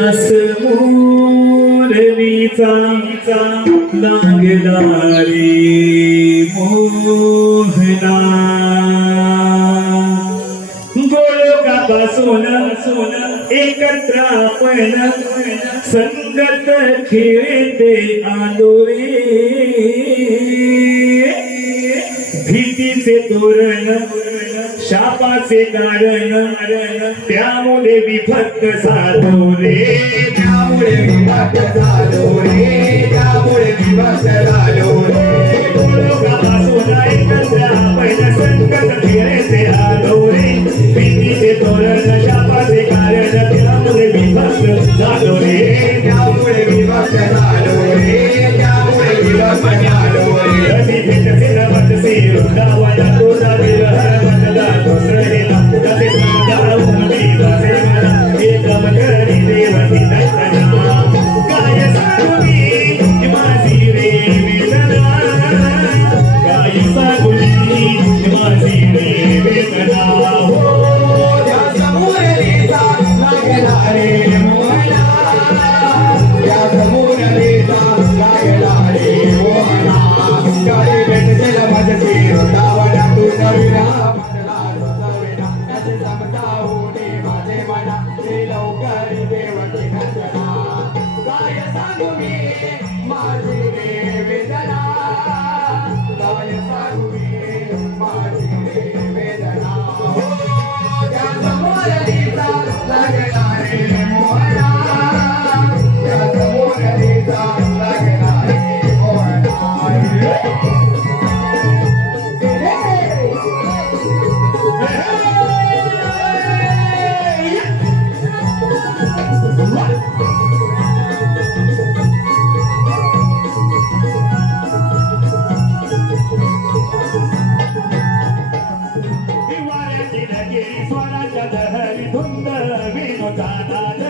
श्वास मोरवीचा लागला रे मोहना गोलोकापासून एकत्र आपण संगत खेळते आलो रे भीतीचे तोरण शापाचे कारण त्यामुळे विभक्त झालो रे त्यामुळे विभक्त झालो रे त्यामुळे विभक्त झालो रे गोलोकापासून एकत्र आपण संगत खेळते आलो रे भीतीचे तोरण शापाचे कारण त्यामुळे विभक्त झालो रे त्यामुळे विभक्त झालो रे त्यामुळे विभक्त झालो रे कधी भेटते नवतसे वृंदावना तुझा विरह बनला दुसरीला कसे समजावून मी बसे मला एकदम करी देवती दत्तना काय सांगू मी माझी रे वेदना काय सांगू मी माझी रे वेदना त्या समोरलीचा लागला रे मोहना त्या समोरलीचा लागला रे मोहना काही भेटते माझी वृंदावना तुझा विरह बनला दुसरीला कसे समजावून माझे मना ते लवकर देवती दत्तना काय सांगू मी माझी रे वेदना काय सांगू मी माझी रे वेदना त्या समोरलीचा लागला रे मोहना त्या समोरलीचा लागला रे मोहना हिवाळ्याची लगेरी स्वराच्या लहरी धुंद विनोदानाद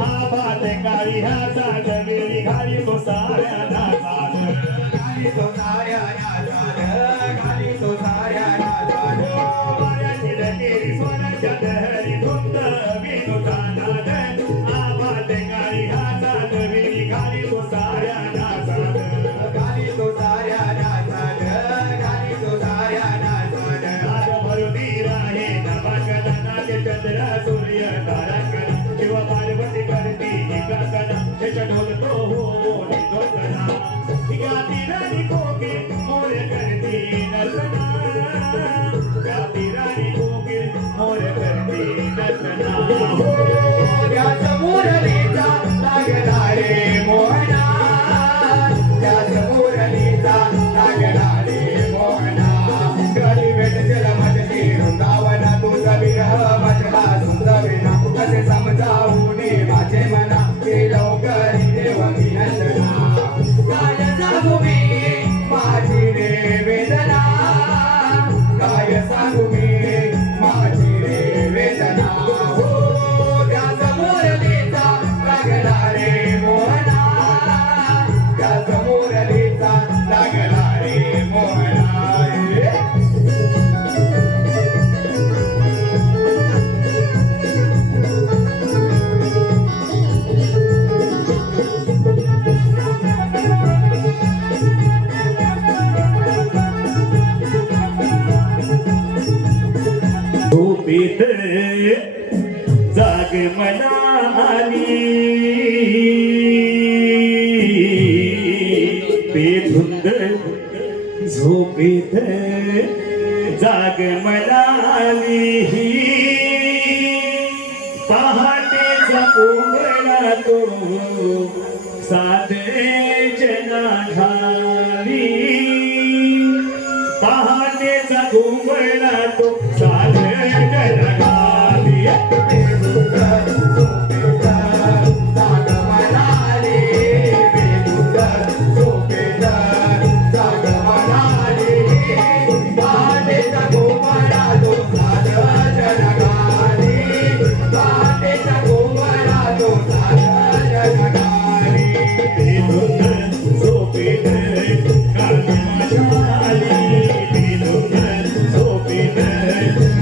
आभात काळी ह्या साज वेळी घाली तो साऱ्यांना साज गाली तो साऱ्यांना साध गाली तो साऱ्यांना साध हिवाळ्याची लगेरी स्वराच्या लहरी धुंद विनोदानाद आभात काळी ह्या साज वेळी घाली तो साऱ्यांना साज गाली तो साऱ्यांना साध गाली तो साऱ्यांना साध आज भरुदीर आहे नवागनाचे चंद्र सूर्य तारकना शिवा पार्वती करती निकाकना त्याच्या ढोलतो हो निदोकना गाती राणी कोकिल मोर करती नर्तना गाती राणी कोकिल मोर करती नर्तना त्या समोरलीचा लागला रे मोहना त्या समोरलीचा लागला रे मोहना कधी भेटते माझी वृंदावना तुझा विरह बसला सुंदरीना कसे समजावून माझे मना ते लवकर देवकी नंदना काय सांगू मी माझी रे वेदना काय सांगू मी माझी रे वेदना त्या समोरलीचा लागला रे मोहना त्या समोरलीचा लागला रे मोहना झोपेत जाग मला आली बेधुंद झोपेत जाग मला आली पहाटेचा कोंबडा तो सादे जना घाली पहाटेचा कोंबडा तो सादे जना घाली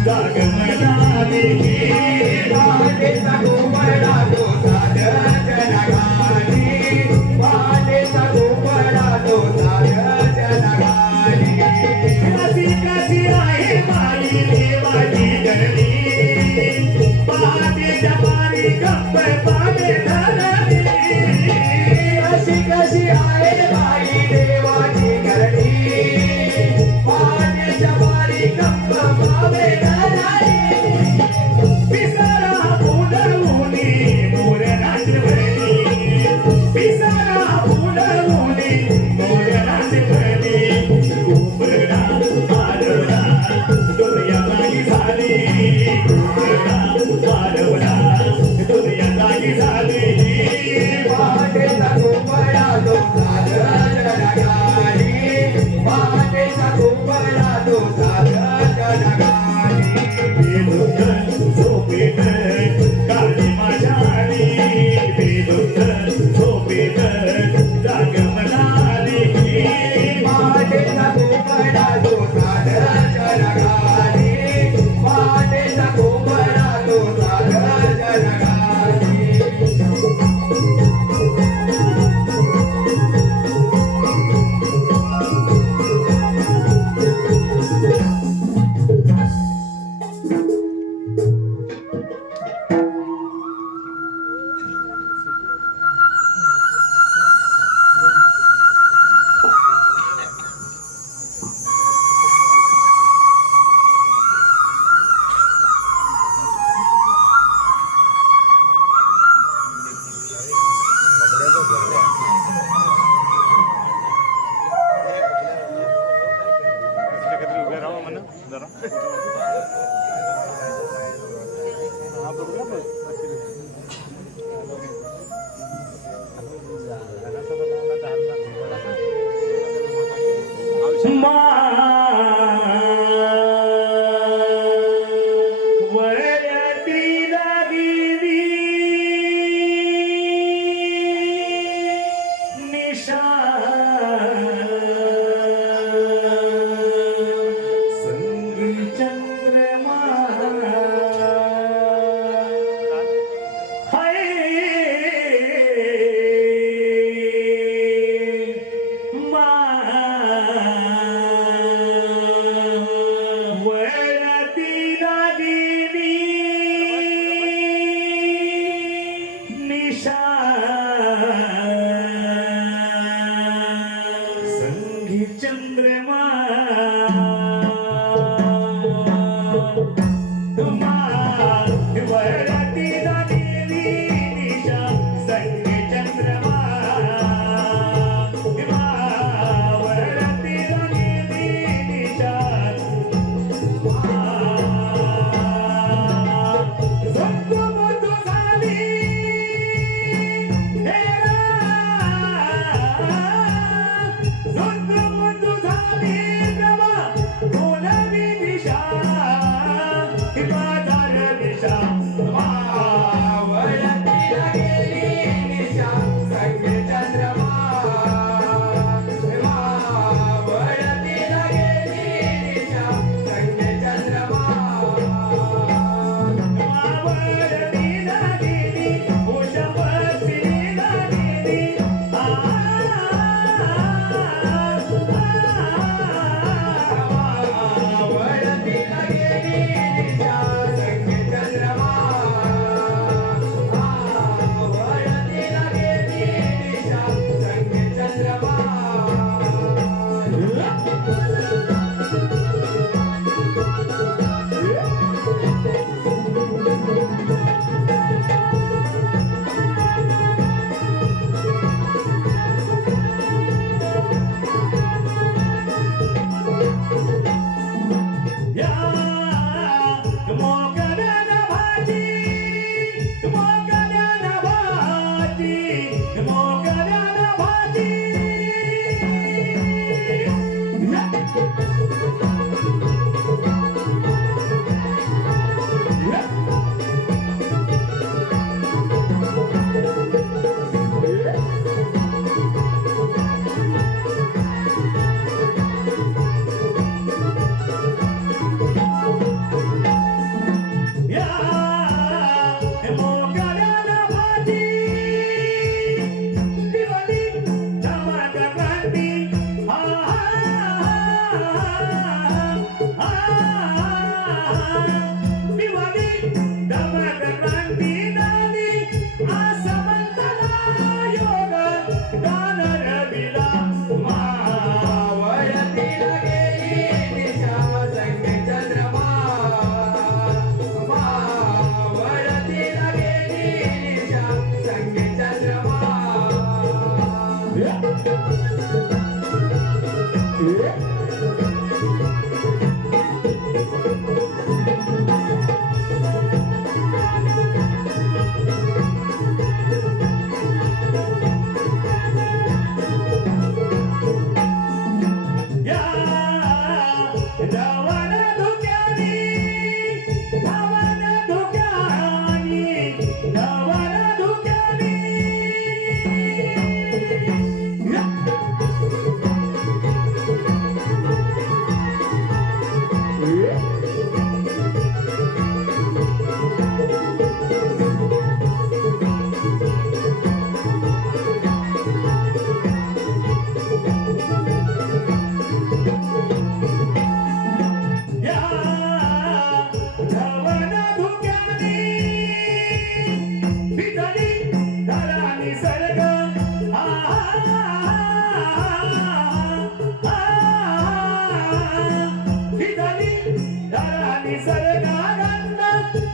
जाग म्हणाली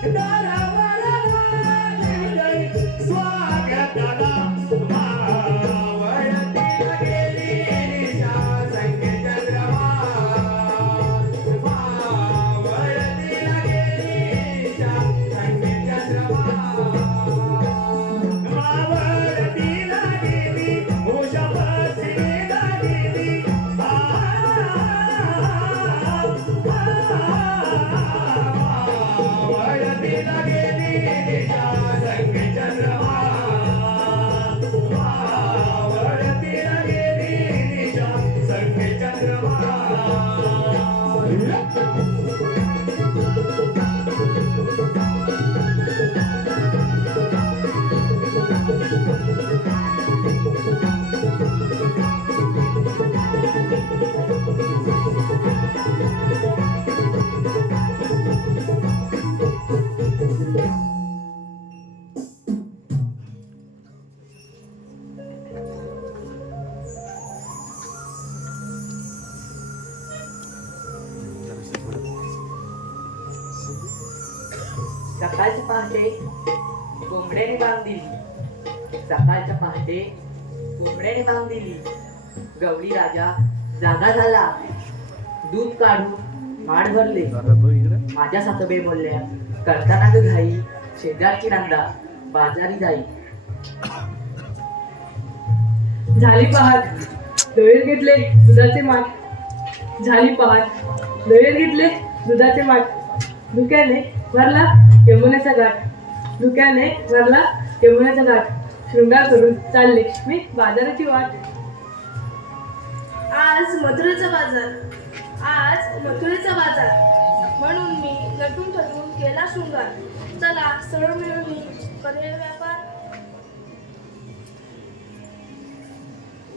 दारावर आली स्वागताला मावळतीला गेली निशा संकेत चंद्रमा मावळतीला गेली निशा संकेत चंद्रमा मावळतीला गेली उषा पसरीला गेली मावळतीला गेली निशा संकेत चंद्रमा मावळतीला गेली निशा संकेत चंद्रमा सकाळच्या पहाटे कोंबड्याने बांग दिली सकाळच्या पहाटे कोंबड्याने बांग दिली गवळी राजा जागा झाला दूध काढून माठ भरले माझ्या सातबे बोलल्या करताना ग घाई शेजारची नांदा बाजारी जाई झाली पहाट डोळ्यात घेतले दुधाचे माठ झाली पहाट डोळ्यात घेतले दुधाचे माठ धुक्याने भरला यमुनेचा घाट धुक्याने भरला यमुनेचा घाट शृंगार करून चालले मी बाजाराची वाट आज मथुरेचा बाजार म्हणून मी नटून थटून केला शृंगार चला सरळ मिळून करूया व्यापार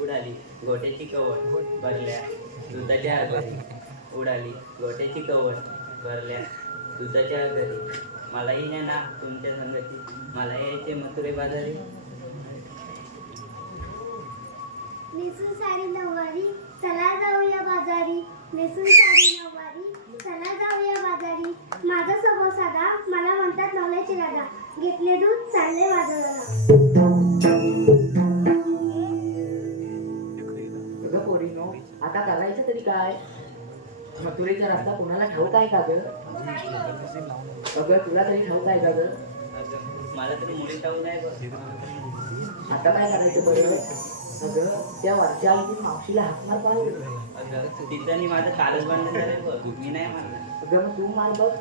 उडाली गोट्याची कवट भरल्या दुधाच्या घरी उडाली गोट्याची कवट भरल्या दुधाच्या घरी मलाही नाही ना तुमच्या संगती मला यायचे मथुरे बाजारी नेसून साडी नऊवारी चला जाऊया बाजारी नेसून साडी नऊवारी चला जाऊया बाजारी माझा स्वभाव साधा मला म्हणतात नवल्याचे दादा घेतले दूध चालले बाजाराला अगं पोरीनो आता करायचं तरी काय मथुरेचा रस्ता कोणाला ठाऊक आहे का ग अगं तुला तरी ठाऊक आहे का ग मला तर मुली ठाऊक नाही बघ आता काय करायचं बरं अगं त्या वरच्या आईची मावशीला हाक मार पाहिजे अगं तिचं आणि माझं कालच बंद झालंय बघ मी नाही मारणार अगं मग तू मार बघ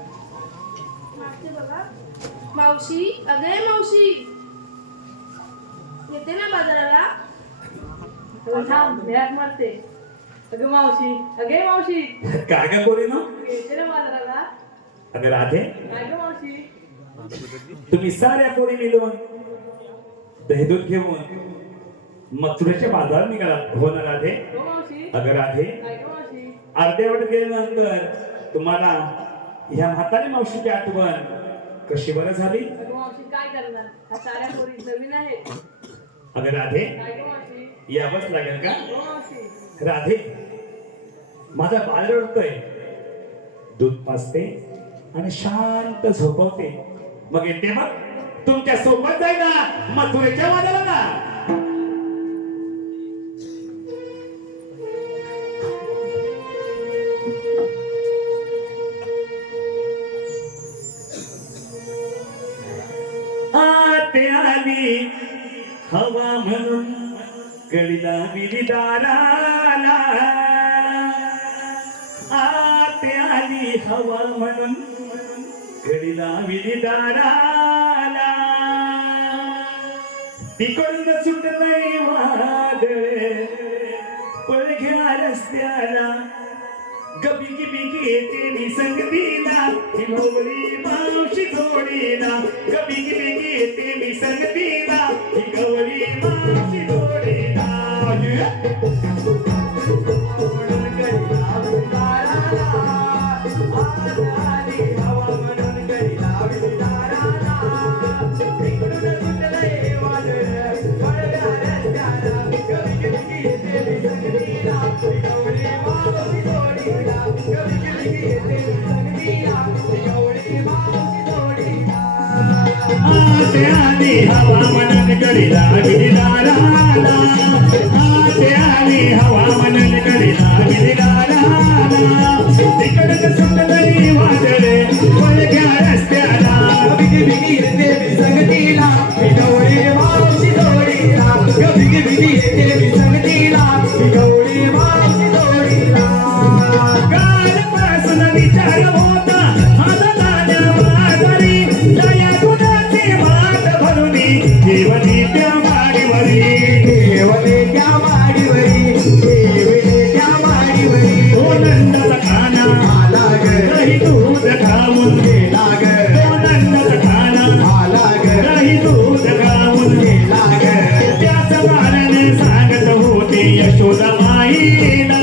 मागते बघा मावशी अगे मावशी येते ना बाजाराला अगं थांब मी हाक मारते अगं मावशी अगे मावशी काय का पोरीनो येते ना बाजाराला अगं राधे काय गं मावशी तुम्ही साऱ्या पोरी मिळून दहीदूध घेऊन मथुरेच्या बाजारात निघाला हो ना राधे हो मावशी अगं राधे काय गं मावशी अर्धेवाट गेल्यानंतर तुम्हाला ह्या म्हातारी मावशीची आठवण कशी बरं झाली अगं मावशी काय करणार हा साऱ्या पोरी नवीन आहेत अगं राधे काय गं मावशी यावंच लागेल का हो मावशी राधे माझा बाळ रडतोय दूध पाजते आणि शांत झोपवते मग येते मग तुमच्या सोबत जाय ना मथुरेच्या बाजाराला ना आते आली हवा म्हणून कळीला विलिदाराला आते आली हवा म्हणून कळीला विलिदाराला तिकडून सुटलंय वादळ पळघ्या रस्त्याला गबिकी बिकी येते मी संगतीला ही गवळी मावशी जोडीला गबिकी बिकी येते मी संगतीला ही गवळी मावशी जोडीला Gawin आते आली हवा मनाकडे लागली लाला आते आली हवा मनाकडे लागली लाला तिकडे सुटलंय वादळे पळक्या रस्त्याला बिगी बिगी येते मी संगतीला मी गवळी मावशी जोडीला बिगी बिगी येते मी संगतीला मी गवळी मावशी जोडीला कालपासून विचार होता माझा दादा बाजारी दया गुणाची मात भरुनी देवनी त्या माडीवरी देवले त्या माडीवरी देवले त्या माडीवरी तो नंदाचा खाना आला ग दही दूध खाऊन गेला ग तो नंदाचा खाना आला ग दही दूध खाऊन गेला ग त्याच मारणे सांगत होते यशोदा माईला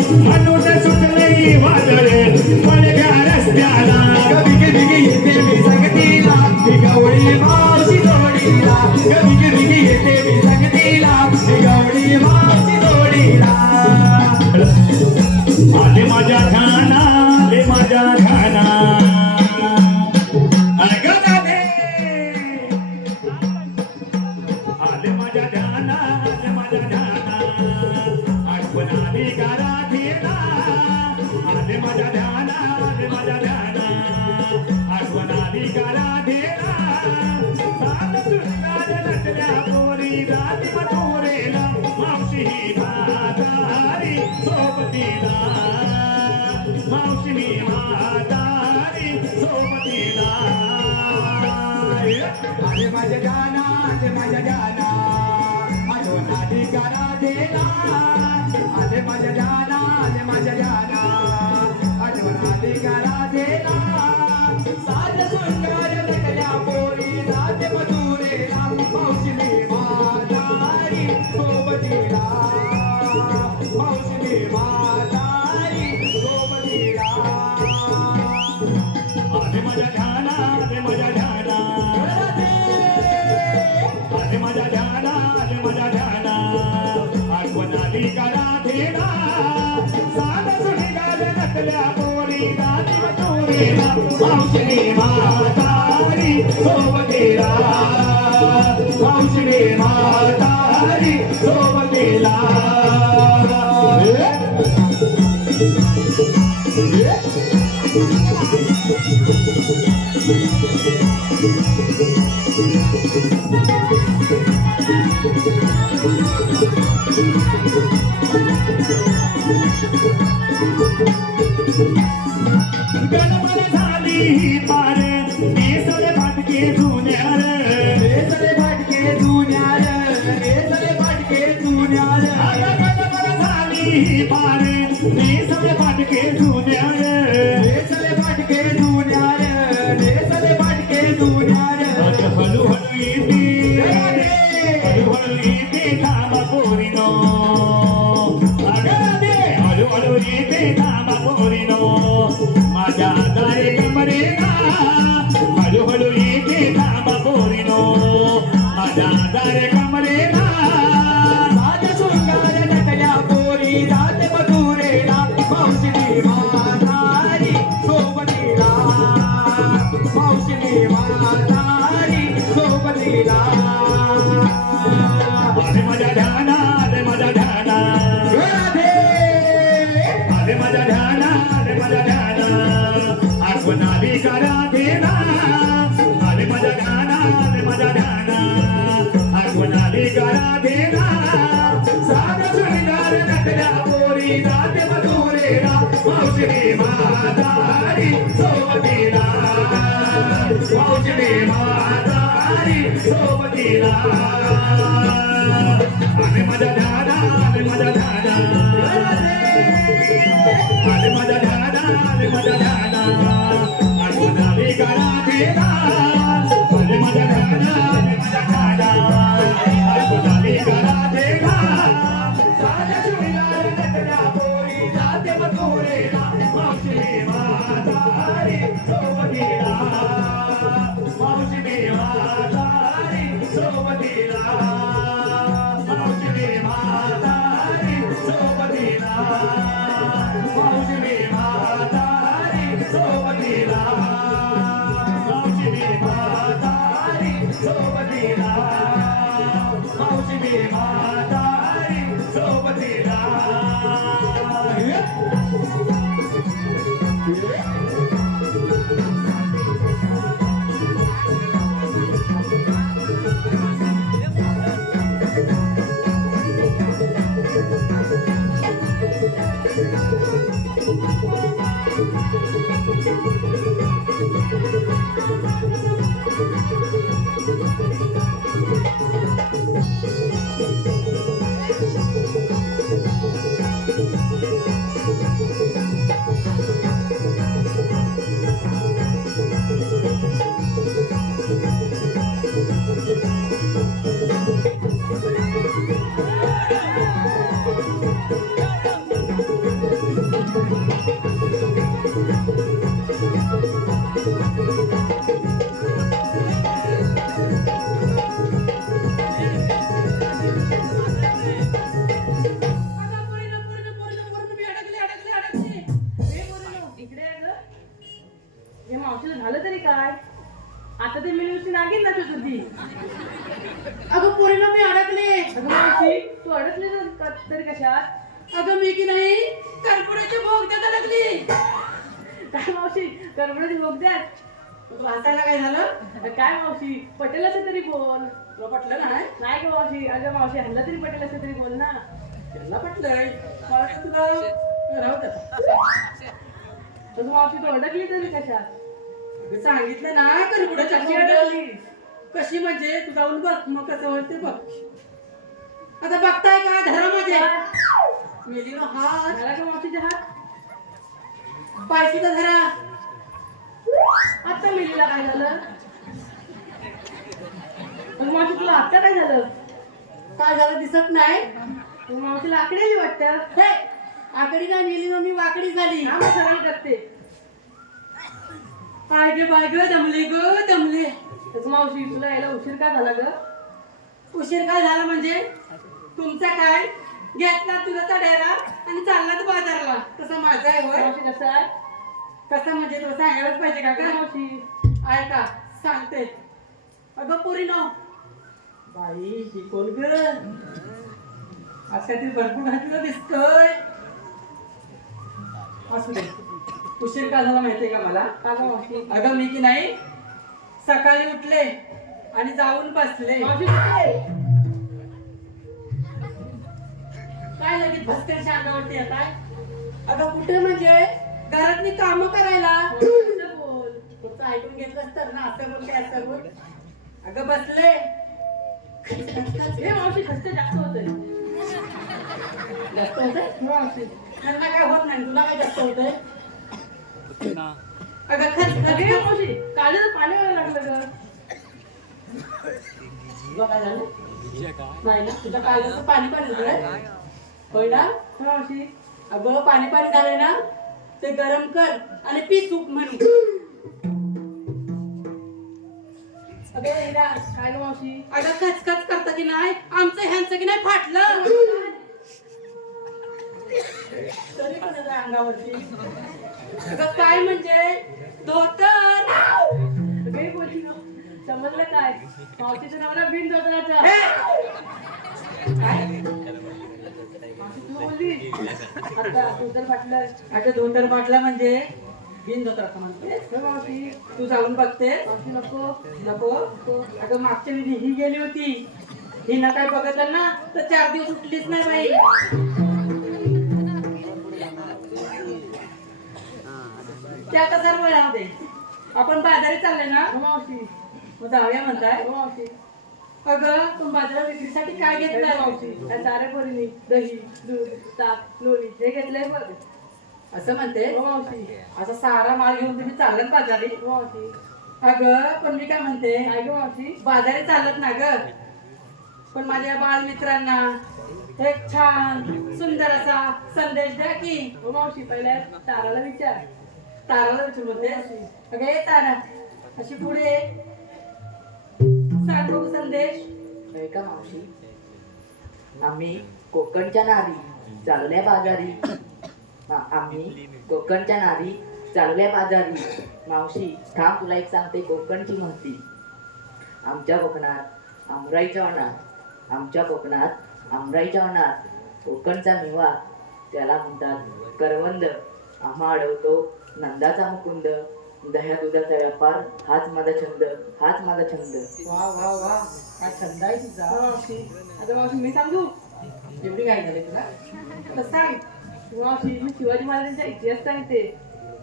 म्हणून सुटले वादळे पडक्या रस्त्याला बिगी बिगी येते मी संगतीला मी गवळी मावशी जोडीला बिगी बिगी येते मी संगतीला मी गवळी मावशी जोडीला आले माझ्या ध्याना आले माझ्या ध्याना अगं राधे आले माझ्या ध्याना आले माझ्या ध्याना आठवण आली का राधेला आले माझ्या ध्याना आले माझ्या ध्याना आठवण आली का राधेला सात सुंदर नटल्या पोरी जाती मथुरेला मावशी ही म्हातारी सोबतीला मावशी मी म्हातारी सोबतीला आले माझ्या गाना आले माझ्या गाना आठवण आली का राधेला आले माझ्या गाना आले माझ्या गाना आठवण आली का राधेला साज सुंदर नटल्या पोरी जाते मथुरेला मावशी मी म्हातारी सोबतीला मावशी मी म्हातारी सोबतीला आले माझ्या ध्याना आले माझ्या ध्याना आले माझ्या ध्याना आले माझ्या ध्याना आठवण आली का राधेला साध सुनिगाले नटल्या पोरी जाती मथुरेला मावशी मी म्हातारी सोबतीला मावशी मी म्हातारी सोबतीला गडबड झाली ही पार नेसले फाटके जुन्यार नेसले फाटके जुन्यार नेसले फाटके जुन्यार गडबड झाली ही पार नेसले फाटके जुन्यार नेसले फाटके जुन्यार नेसले फाटके जुन्यार हळूहळू येते हळूहळू येते थांबा पोरीनो हळूहळू येते थांबा पोरीनो माझ्या दारे कमरेला हळूहळू येते थांबा पोरीनो माझ्या दारे कमरेला साज शृंगार नटल्या पोरी जाते मथुरेला मावशी मी म्हातारी सोबतीला मावशी मी म्हातारी सोबतीला आले माझ्या ध्याना आले माझ्या ध्याना राधे आले माझ्या ध्याना आले माझ्या ध्याना आठवण आली का राधेला आले माझ्या ध्याना आले माझ्या ध्याना आठवण आली का राधेला साधा सुनिगार नटल्या पोरी जाते मथुरेला मावशी मी म्हातारी सोबतीला मावशी मी म्हातारी सोबतीला आले माझ्या ध्याना आले माझ्या ध्याना आले माझ्या ध्याना आले माझ्या ध्याना आठवण आली का राधेला आले माझ्या ध्याना आले माझ्या ध्याना आठवण आली का राधेला साध्या सुनिगार नटल्या पोरी जाते मथुरेला मावशी मी म्हातारी सोबतीला मावशी मी म्हातारी सोबतीला मावशी मी म्हातारी सोबतीला मावशी मी म्हातारी इकडे आहे ग. हे मावशीला झालं तरी काय? आता ते मिळूची नागिन ना तुझी. अगं पोरीनं मी अडकले. अगं मावशी तू अडकली तरी कशात? अगं मी की नाही कर्पुराच्या भोगद्यात अडकली. काय मावशी करबडाची भोग द्या. तू हसायला काय झालं? काय मावशी पटेल असं तरी बोल. तुला पटलं नाही? नाही ग मावशी. अगं मावशी हल्ला तरी पटेल असं तरी बोल ना. त्यांना पटलंय. मला तर तुला राहू दे. तसं मावशी तू अडकली तरी कशात? अगं सांगितलं ना कर्पुराच्या कशी भोगद्यात. अडकलीस? कशी म्हणजे तू जाऊन बघ मग कसं होते बघ. आता बघताय का धरा माझे मेलीनो हात झाला का मावशीच्या हात? पाय सुद्धा धरा. आता मिलीला काय झालं? मग मावशी तुला आता काय झालं? काय झालं दिसत नाही? मग मावशीला आकडेली वाटतं. हे आकडी नाही मेलीनो मी वाकडी झाली. हा मग सरळ करते. पाय गे बाय ग दमले ग दमले. तसं मावशी तुला यायला उशीर का झाला ग? उशीर काय झाला म्हणजे तुमचा काय घेतला तुझा डेरा आणि चालला तू बाजारला. तसं माझं आहे होय. मावशी कसं आहे? कसं म्हणजे तुला सांगायलाच पाहिजे का काय का मावशी? आहे का सांगते. अगं पोरी नो बाई ही कोण ग अशा ती भरपूर घातलं दिसतोय. असू दे. उशीर का झाला माहितीये का मला? का गं मावशी? अगं मी की नाही सकाळी उठले आणि जाऊन बसले. मावशी कुठे? काय लगेच भस्करच्या अंगावरती येत आहे? अगं कुठे म्हणजे घरातली कामं करायला. कसं बोल. तुमचं ऐकून घेतलंस तर ना असं बोल काय असं बोल. अगं बसले. हे मावशी खस्त जास्त होतंय. जास्त होतंय? मावशी त्यांना काय होत नाही तुला काय जास्त होतंय? अगं खर्च अगे मावशी काळीचं पाणी व्हायला लागलं ग. तुला काय झालं? नाही ना तुझ्या काळजाचं पाणी पाणी झालंय होय ना? मावशी अगं पाणी पाणी झालंय ना ते गरम कर आणि पी सूप म्हणून. अगं हिरा काय ग मावशी? अगं खचखच करता की नाही आमचं ह्यांचं की नाही फाटलं तरी पण येतं अंगावरती. अगं काय म्हणजे धोतर. अगे बोलती ना. समजलं काय? मावशीचं नवरा बिन धोतराचा. काय मावशी तू बोलली आता तू तर फाटलं. अगं धोतर फाटलं म्हणजे बिन धोतर असं म्हणते. हे मावशी तू जाऊन बघते. मावशी नको. नको अगं मागच्या वेळी ही गेली होती हिनं काय बघितलं ना तर 4 दिवस उठलीच नाही बाई. ते आता सर्व राहू दे. आपण बाजारी चालले ना हो मावशी. मग जाऊया म्हणताय. हो मावशी. अगं पण बाजारात विक्रीसाठी काय काय घेतलं मावशी? त्या साऱ्या पोरींनी दही दूध ताक लोणी हे घेतलंय बघ. असं म्हणते. हो मावशी. असा सारा माल घेऊन तुम्ही चालत बाजारी. हो मावशी. अगं पण मी काय म्हणते काय ग मावशी? बाजारी चालत ना ग पण माझ्या बालमित्रांना एक छान सुंदर असा संदेश द्या की. हो मावशी पहिल्या ताराला विचार. ताराला विचार म्हणते. अगं ये तारा अशी पुढे ये. सांग बघू संदेश. होय का मावशी? आम्ही कोकणच्या नारी चालल्या बाजारी. आम्ही कोकणच्या नारी चालल्या बाजारी. मावशी थांब तुला एक सांगते कोकणची माहिती. आमच्या कोकणात आमराईच्या वनात आमच्या कोकणात आमराईच्या वनात कोकणचा मेवा त्याला म्हणतात करवंद. आम्हा अडवतो नंदाचा मुकुंद. दह्या दुधाचा व्यापार हाच माझा छंद हाच माझा छंद. वा वा वा काय छंद आहे तुझा. हो मावशी. आता मावशी मी सांगू? एवढी काय झाली तुला तर सांग. मावशी मी शिवाजी महाराजांचा इतिहास सांगते.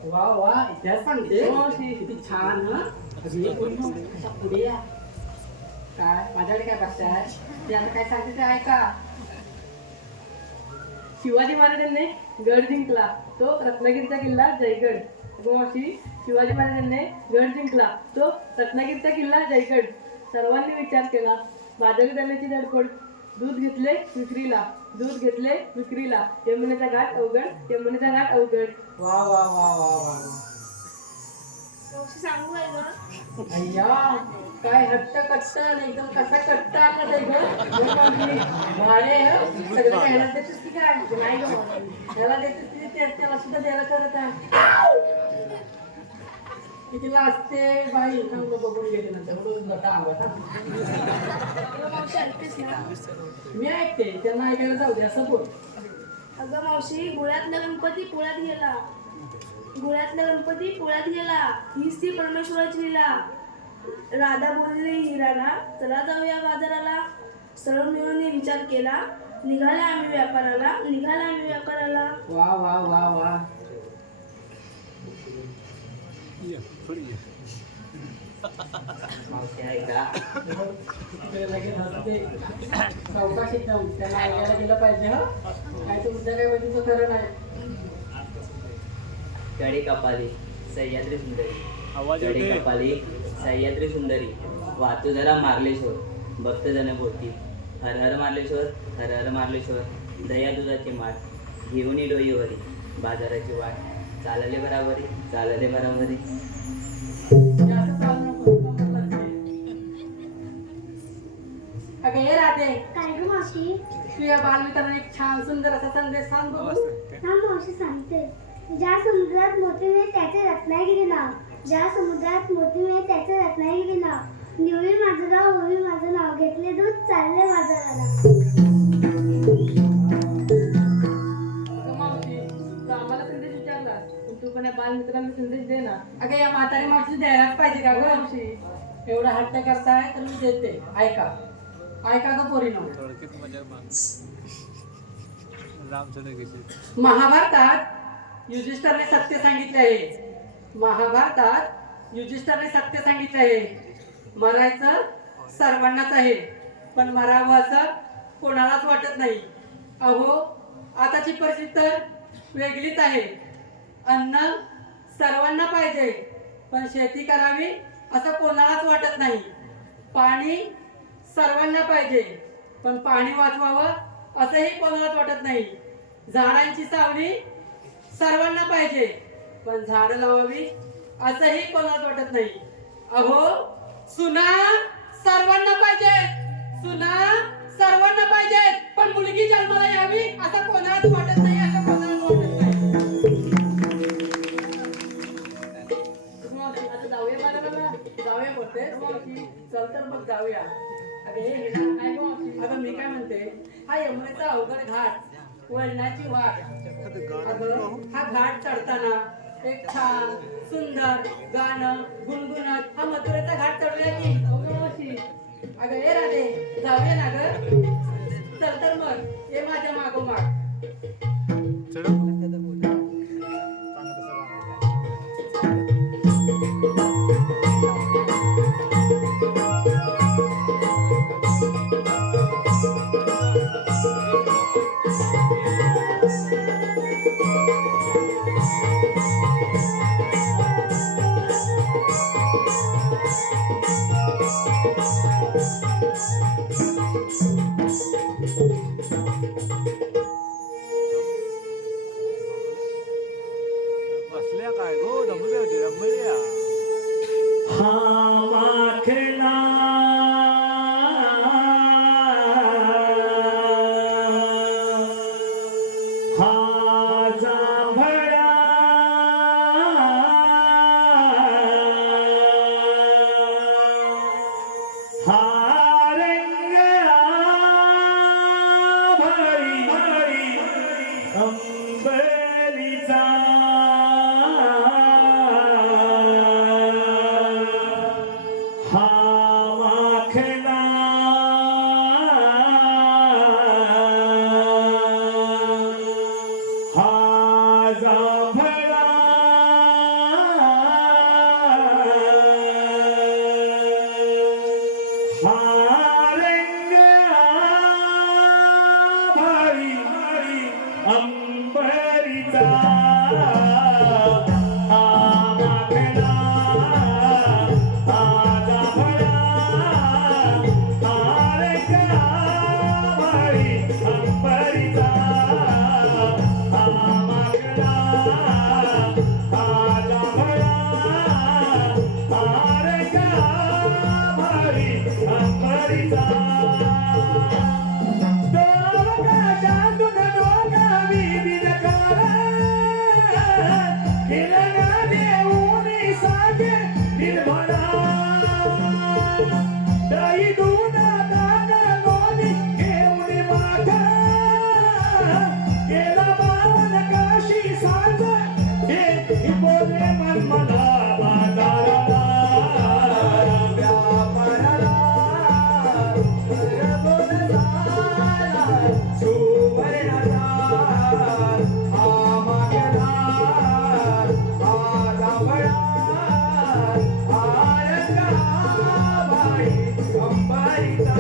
वा वा इतिहास सांगते. हो मावशी. किती छान. हं? पुढे या काय माझ्याकडे काय बघताय ते आता काय सांगते ते ऐका. शिवाजी महाराजांनी गड जिंकला तो रत्नागिरीचा किल्ला जयगड. अगं मावशी, शिवाजी महाराजांनी गड जिंकला तो रत्नागिरीचा किल्ला जयगड. सर्वांनी विचार केला, बाजारी जाण्याची धडपड. दूध घेतले विक्रीला, दूध घेतले विक्रीला. यमुनेचा घाट अवघड, यमुनेचा घाट अवघड. वा वा वा वा वा. मावशी सांगू काय ग? अय्या काय हट्ट कट्टन एकदम कसा कट्ट आला ते ग. भाडे सगळं ह्याला देतेस की काय? नाही ग ह्याला देतेस की त्याला सुद्धा द्यायला करत आहे. किती लाजते बाई. चांगलं बघून गेले नंतर मावशी ऐकतेस ना? मी ऐकते त्यांना ऐकायला जाऊ दे असं बोल. अगं मावशी, गुळ्यातला गणपती पोळ्यात गेला. गुळ्यातला गणपती पोळ्यात गेला. हीच ती परमेश्वराची लीला. राधा बोलली हिराला, चला जाऊया बाजाराला. सर्व मिळून विचार केला, निघाला आम्ही व्यापाराला, निघाला आम्ही व्यापाराला. वा वा वा वा. मावशी ऐका. ते लगेच हसते. चौकशी एकदम त्यांना ऐकायला गेलं पाहिजे. ह काय तुमच्या काय वजूचं खरं नाही. कडे कपाली सह्याद्री सुंदरी, कडे कपाली सह्याद्री सुंदरी. वाचू जरा मार्लेश्वर, भक्त जण बोलतील. हर हर मार्लेश्वर, हर हर मार्लेश्वर. दया दुधाची माठ घेऊन डोईवरी, बाजाराची वाट. चालले बराबरी, चालले बराबरी. जास्त चालू नको. अगं हे राधे, काय ग मावशी? तू या बालमित्रांना एक छान सुंदर असा संदेश सांग बघू. हा मावशी सांगते. ज्या समुद्रात मोती मिळेल त्याचे रत्नागिरी नाव, ज्या समुद्रात मोती मिळेल त्याचे रत्नागिरी नाव. निवळी माझं नाव, होळी माझं नाव, घेतले दूध चालले बाजाराला. अगं मावशी, तू आम्हाला संदेश विचारलास, पण तू पण या बालमित्रांना संदेश दे ना. अगं या म्हातारी मावशी द्यायलाच पाहिजे का गं मावशी? एवढा हट्ट करताय तर मी देते. ऐका ऐका ग पोरीनो. महाभारतात युधिष्ठिरने सत्य सांगितले आहे. महाभारतात युधिष्ठिरने सत्य सांगितले आहे. मरायचं सर्वांनाच आहे, पण मरावं असं कोणालाच वाटत नाही. अहो आताची परिस्थिती तर वेगळीच आहे. अन्न सर्वांना पाहिजे, पण शेती करावी असं कोणालाच वाटत नाही. पाणी सर्वांना पाहिजे, पण पाणी वाचवावं असंही कोणालाच वाटत नाही. झाडांची सावली सर्वांना पाहिजे, पण झाडं लावावी असंही कोणालाच वाटत नाही. अहो सुना सर्वांना पाहिजे, सुना सर्वांना पाहिजे, पण मुलगी जन्माला यावी असं कोणालाच वाटत नाही, असं कोणालाच वाटत नाही. मावशी, आता जाऊया बाजाराला. जाऊया बोलते चल तर मग जाऊया. अरे हे ना, काय गं मावशी? अगं मी काय म्हणते, हा यमुनेचा अवघड घाट, वळणाची वाट. अगं हा घाट चढताना एक छान सुंदर गाणं गुणगुणत हा मथुरेचा घाट चढूया की. अगं मावशी, अगं हे राधे, जाऊया ना ग. चल तर मग ये माझ्या मागोमाग. बसल्या काय गो दमल्या होती दमल्या. हा माखला हा जांभळा हा रंग दही दूध ताक लोणी घेऊन माठ केला बावन काशी साज हे बोले मन मला बाजाराला व्यापाराला रबोन झाला सुवर्णाचा हा मागला हा गाभळा हा रंगाबाई अंबारीचा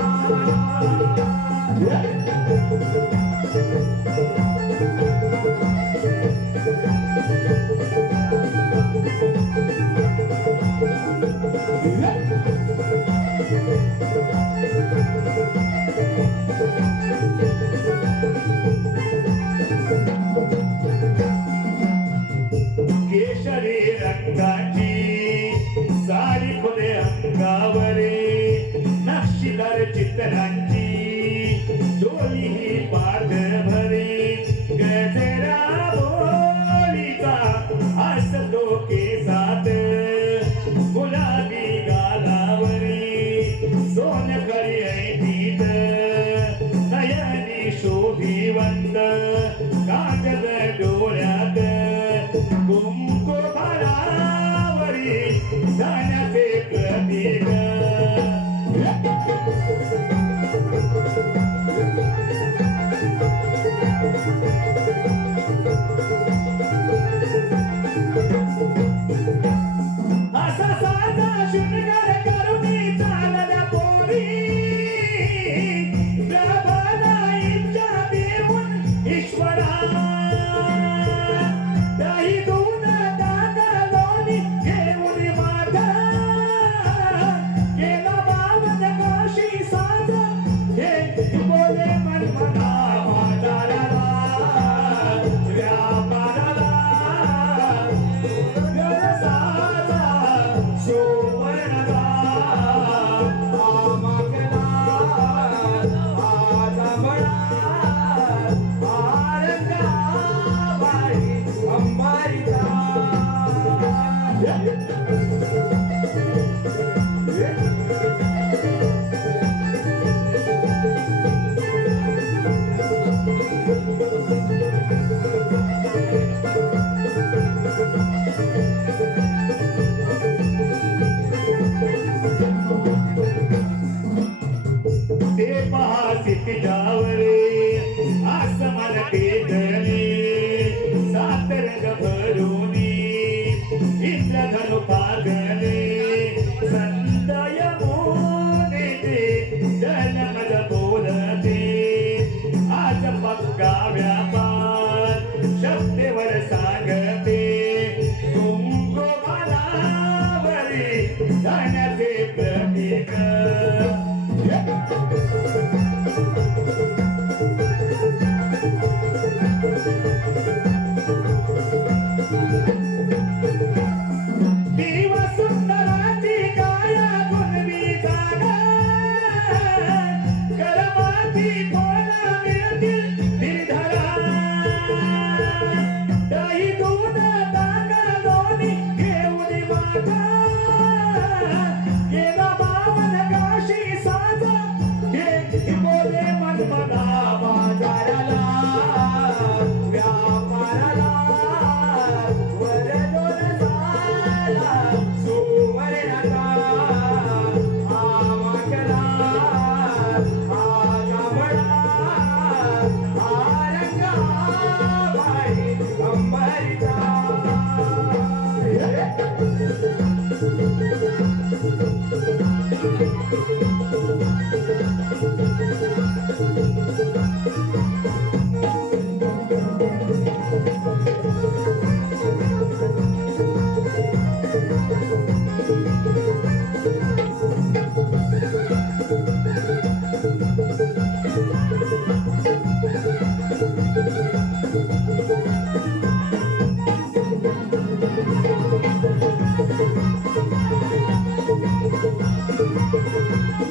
केशरी रंगाची साडी खुले अंगावरे नक्षीदार चित्रांची डोली ही पाठ भरे गजरा बोलीचा असतो केसात गुलाबी गालावरी सोनकरी ऐटीत नयनी शोभिवंत काजल डोळ्यात कुंकू भारावरी जाण्याचे प्रतीक असा साधा शृंगार करुणी चालल्या पोरी प्रभला इच्छा देऊन ईश्वरा दही दूध ताक लोणी घेऊन माठ केला बावन काशी साज हे बोले मन मना बाजाराला व्यापाराला गरजाचा सुवर्णाचा हा मागला हा गाभळा हा रंगाबाई अंबारीचा ते पहा सिद्धावरे आसमान पेदले सात रंग भरूनी इंद्रधनु पागले संदय मोनेते जनमद बोलते आज पक्का व्यापार शब्देवर सांगते कुंकू भारावरी जाण्याचे प्रतीक दिवा सुंदराची काया गुणवी जागा करमाती कोणा मिळतील निर्धरा दही दूध ताक लोणी घेऊन माठा केला बावन काशी साज हे बोले मन मला बाजाराला व्यापाराला वरदोन झाला सुवर्णाचा हा मागला हा गाभळा हा रंगाबाई अंबारीचा Thank you.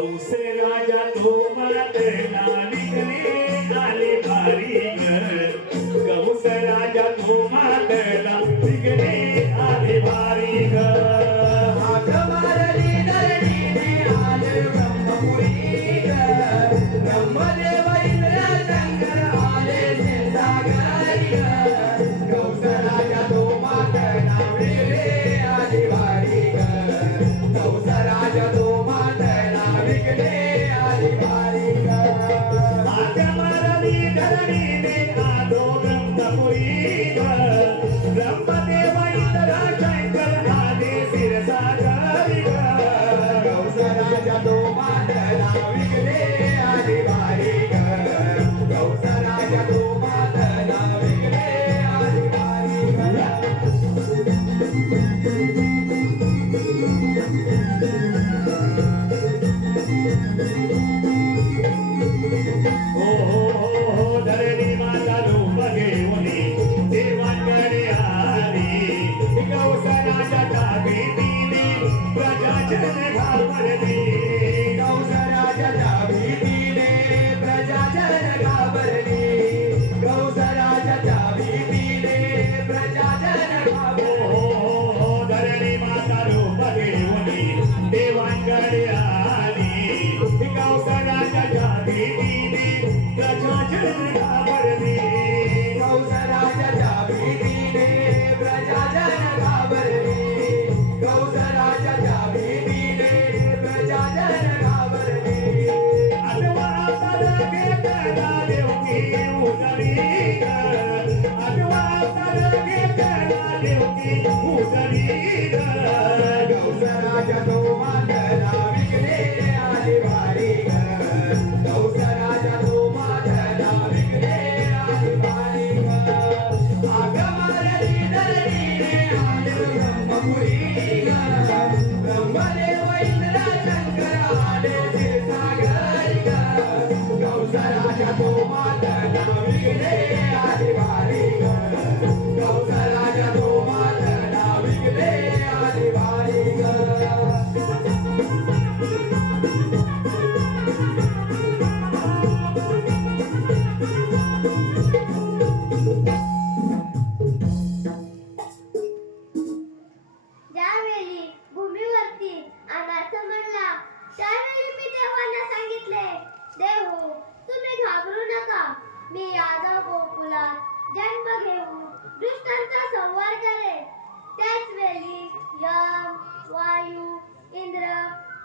गौस राजा तो मातला निघणे आले भारी ग गौस राजा तो मातला निघणे आले भारी ग हाक मारली धरणीने आले ब्रह्मपुरी ग ब्रह्मदेव इंद्र शंकर आले शेजारी ग गौस राजा तो मातला विघ्ने आली वारी ग गौस राजा तो मातला विघ्ने आली वारी ग हाक मारली धरणीने आलो ब्रह्मपुरी ग ब्रह्मदेव इंद्र शंकर आले शिरसागरी ग गौस राजा तो मातला विघ्ने आली वारी ग गौस राजा तो मातला विघ्ने आली वारी ग हो धरणी माता रूप घेऊनी देवांकडे आली गौस राजाच्या भीतीने प्रजाजन घाबरली गौस राजाच्या भीतीने प्रजाजन घाबरली गौस राजाच्या भीतीने प्रजाजन घाबरली हो धरणी माता रूप घेऊनी देवांकडे आली गौस राजाच्या भीतीने प्रजाजन घाबरली गौस राजाच्या भीतीने प्रजाजन घाबरली गौस राजाच्या भीतीने प्रजाजन घाबरली आठवा अवतार घेतला देवकी उतरी ग आठवा अवतार घेतला देवकी उतरी ग गौस राजा तो मातला विघ्ने आली वारी ग गौस राजा तो मातला विघ्ने आली वारी ग आग मारली धरणीने आले ब्रह्मपुरी ग ब्रह्मदेव इंद्र शंकर आले क्षीरसागरी ग गौस राजा तो मातला विघ्ने आली वारी ग गौस राजा तो मातला विघ्ने आली वारी ग ज्यावेळी भूमीवरती अनर्थ म्हणला त्यावेळी मी देवांना सांगितले देव तुम्ही घाबरू नका मी यादव गोकुलात जन्म घेऊन दुष्टांचा संहार करेन त्याच वेळी यम वायू इंद्र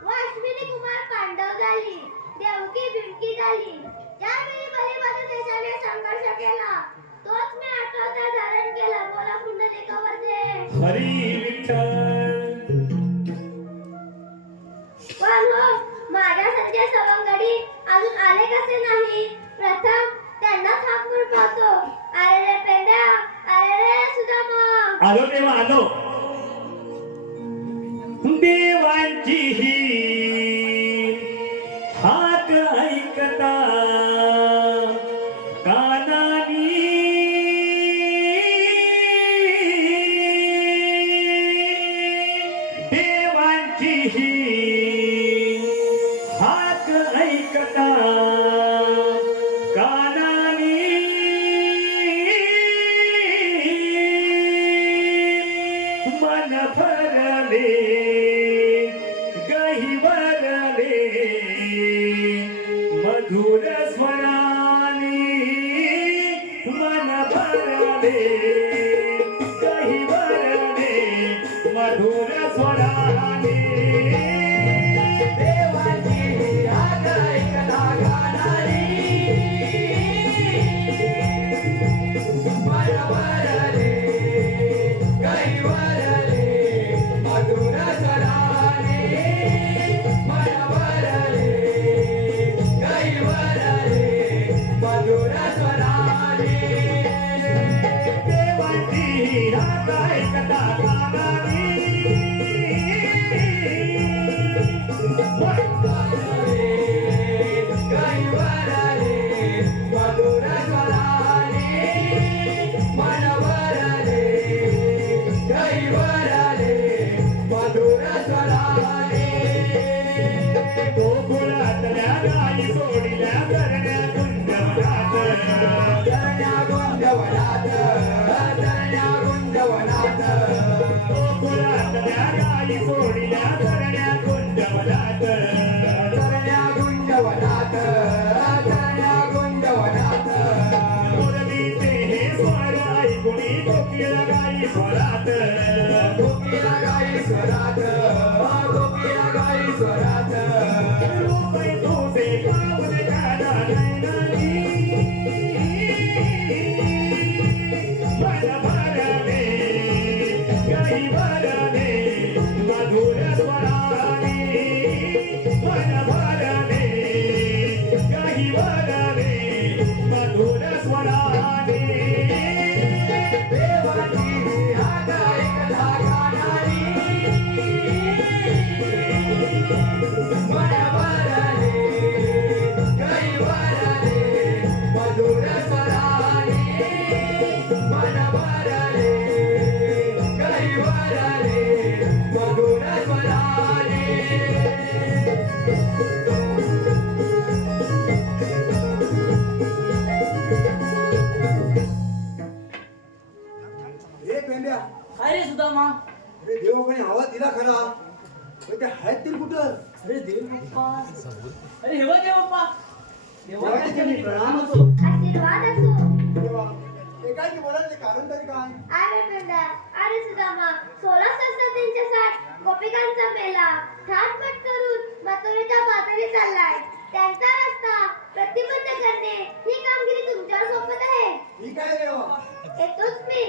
व अश्विनी कुमार पांडव झाली देवकी भिमकी झाली ज्यावेळी बलिबद्ध देशाने संघर्ष केला तोच मी आठवता धारण केला बोला पुंडलिकावर दे हरी विठ्ठल पण हो माझ्या संजय सवंगडी अजून आले कसे नाही प्रथम त्यांना थांबून पाहतो अरे रे पेंड्या अरे रे सुदामा आलो देवा आलो देवांची ही हाक ऐकता कानानी देवांची ही हाक ऐकता कानानी मन भरले गहिवरले मधुर स्वरानी मन भरले गहिवरले मधुर स्वरानी देवाची हाक ऐकता गाणारी मन वरले कैवरले मधुर स्वराने मन वरले कैवरले सोडिल्या धरण्या गुंजवनात धरण्या गुंजवनात धरण्या गुंजवनात गोकुळातल्या गाई सोडिल्या धरण्या गुंजवनात धरण्या गुंजवनात धरण्या गुंजवनात मुरलीचे हे स्वर ऐकुनी कोकिळ गाई स्वरात गोपीला गाई स्वरात गोपीला गाई स्वरात रूपे तुझे पावले काना नैनानी मन भरले गाई भरले मधुर स्वराने मन भरले गाई भरले मधुर स्वराने देवाची हात ऐकला गाणारी मन भरले गाई भरले मधुर स्वराने मन भरले गाई भरले मधुर स्वराने हे पेंड्या अरे सुदामा अरे देवाकडे हवा दिला खरा पण ते आहेत तरी कुठं अरे देव बाप्पा अरे हे बघ देव बाप्पा देवाचे देवा मी प्रणाम असो आशीर्वाद असो देवा हे काय की बोलायचे कारण तरी काय अरे पेंडा अरे सुदामा 1667 गोपिकांचा मेला ठाटपट करून मथुरेच्या पातळी चाललाय त्यांचा रस्ता प्रतिबंध करणे ही कामगिरी तुमच्यावर सोपत आहे ही काय देवा येतोच मी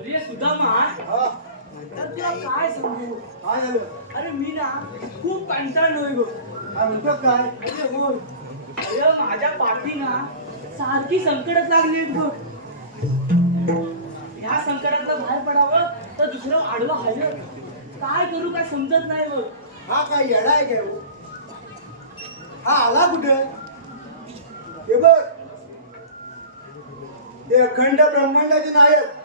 अरे सुदामा हा तर तुला काय सांगू काय झालं अरे मी ना खूप कंटाळलोय गो काय म्हणतो काय अरे हो अरे माझ्या पाठी ना सारखी संकटच लागली आहेत गो ह्या संकटातलं बाहेर पडावं तर दुसरं आडवं हवं काय करू काय समजत नाही बघ हा काय येडा आहे काय हो? हा आला कुठं हे बघ ते अखंड ब्रह्मांडाचे नायक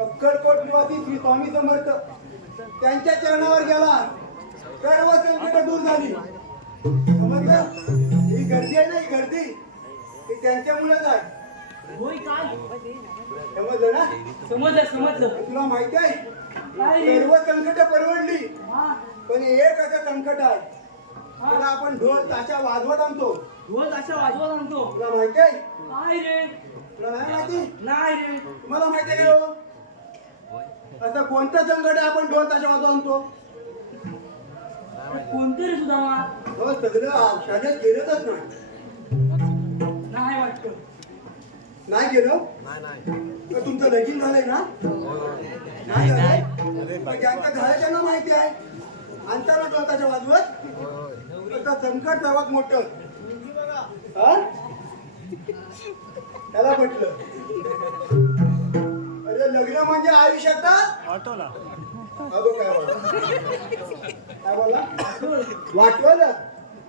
अक्कलकोट निवासी श्री स्वामी समर्थ त्यांच्या चरणावर गेला सर्व संकट दूर झाली समजलं ही गर्दी आहे ना ही गर्दी ही त्यांच्यामुळेच आहे होय काय समजलं ना समजलं तुला माहिती आहे काय रे? सर्व संकट परवडली हा पण एक असं संकट आहे त्याला आपण ढोल ताशा वाजवत आणतो ढोल अशा वाजवा सांगतो तुला माहिती आहे काय रे तुला नाही माहिती नाही रे तुम्हाला माहिती आहे का हो? असं कोणतं संकट आहे आपण ढोल ताशा वाजवत आणतो कोणतं रे सुदामा हो सगळं औषधात गेलंच नाही नाही वाटत नाही गेलं तर तुमचं लगीन झालंय ना नाही झालंय मग ज्यांच्या झालं त्यांना माहिती आहे अंतरा ढोल ताशा वाजवत तर संकट सर्वात मोठं हा? त्याला म्हटलं अरे लग्न म्हणजे आयुष्यात अगो काय बोला वाटवलं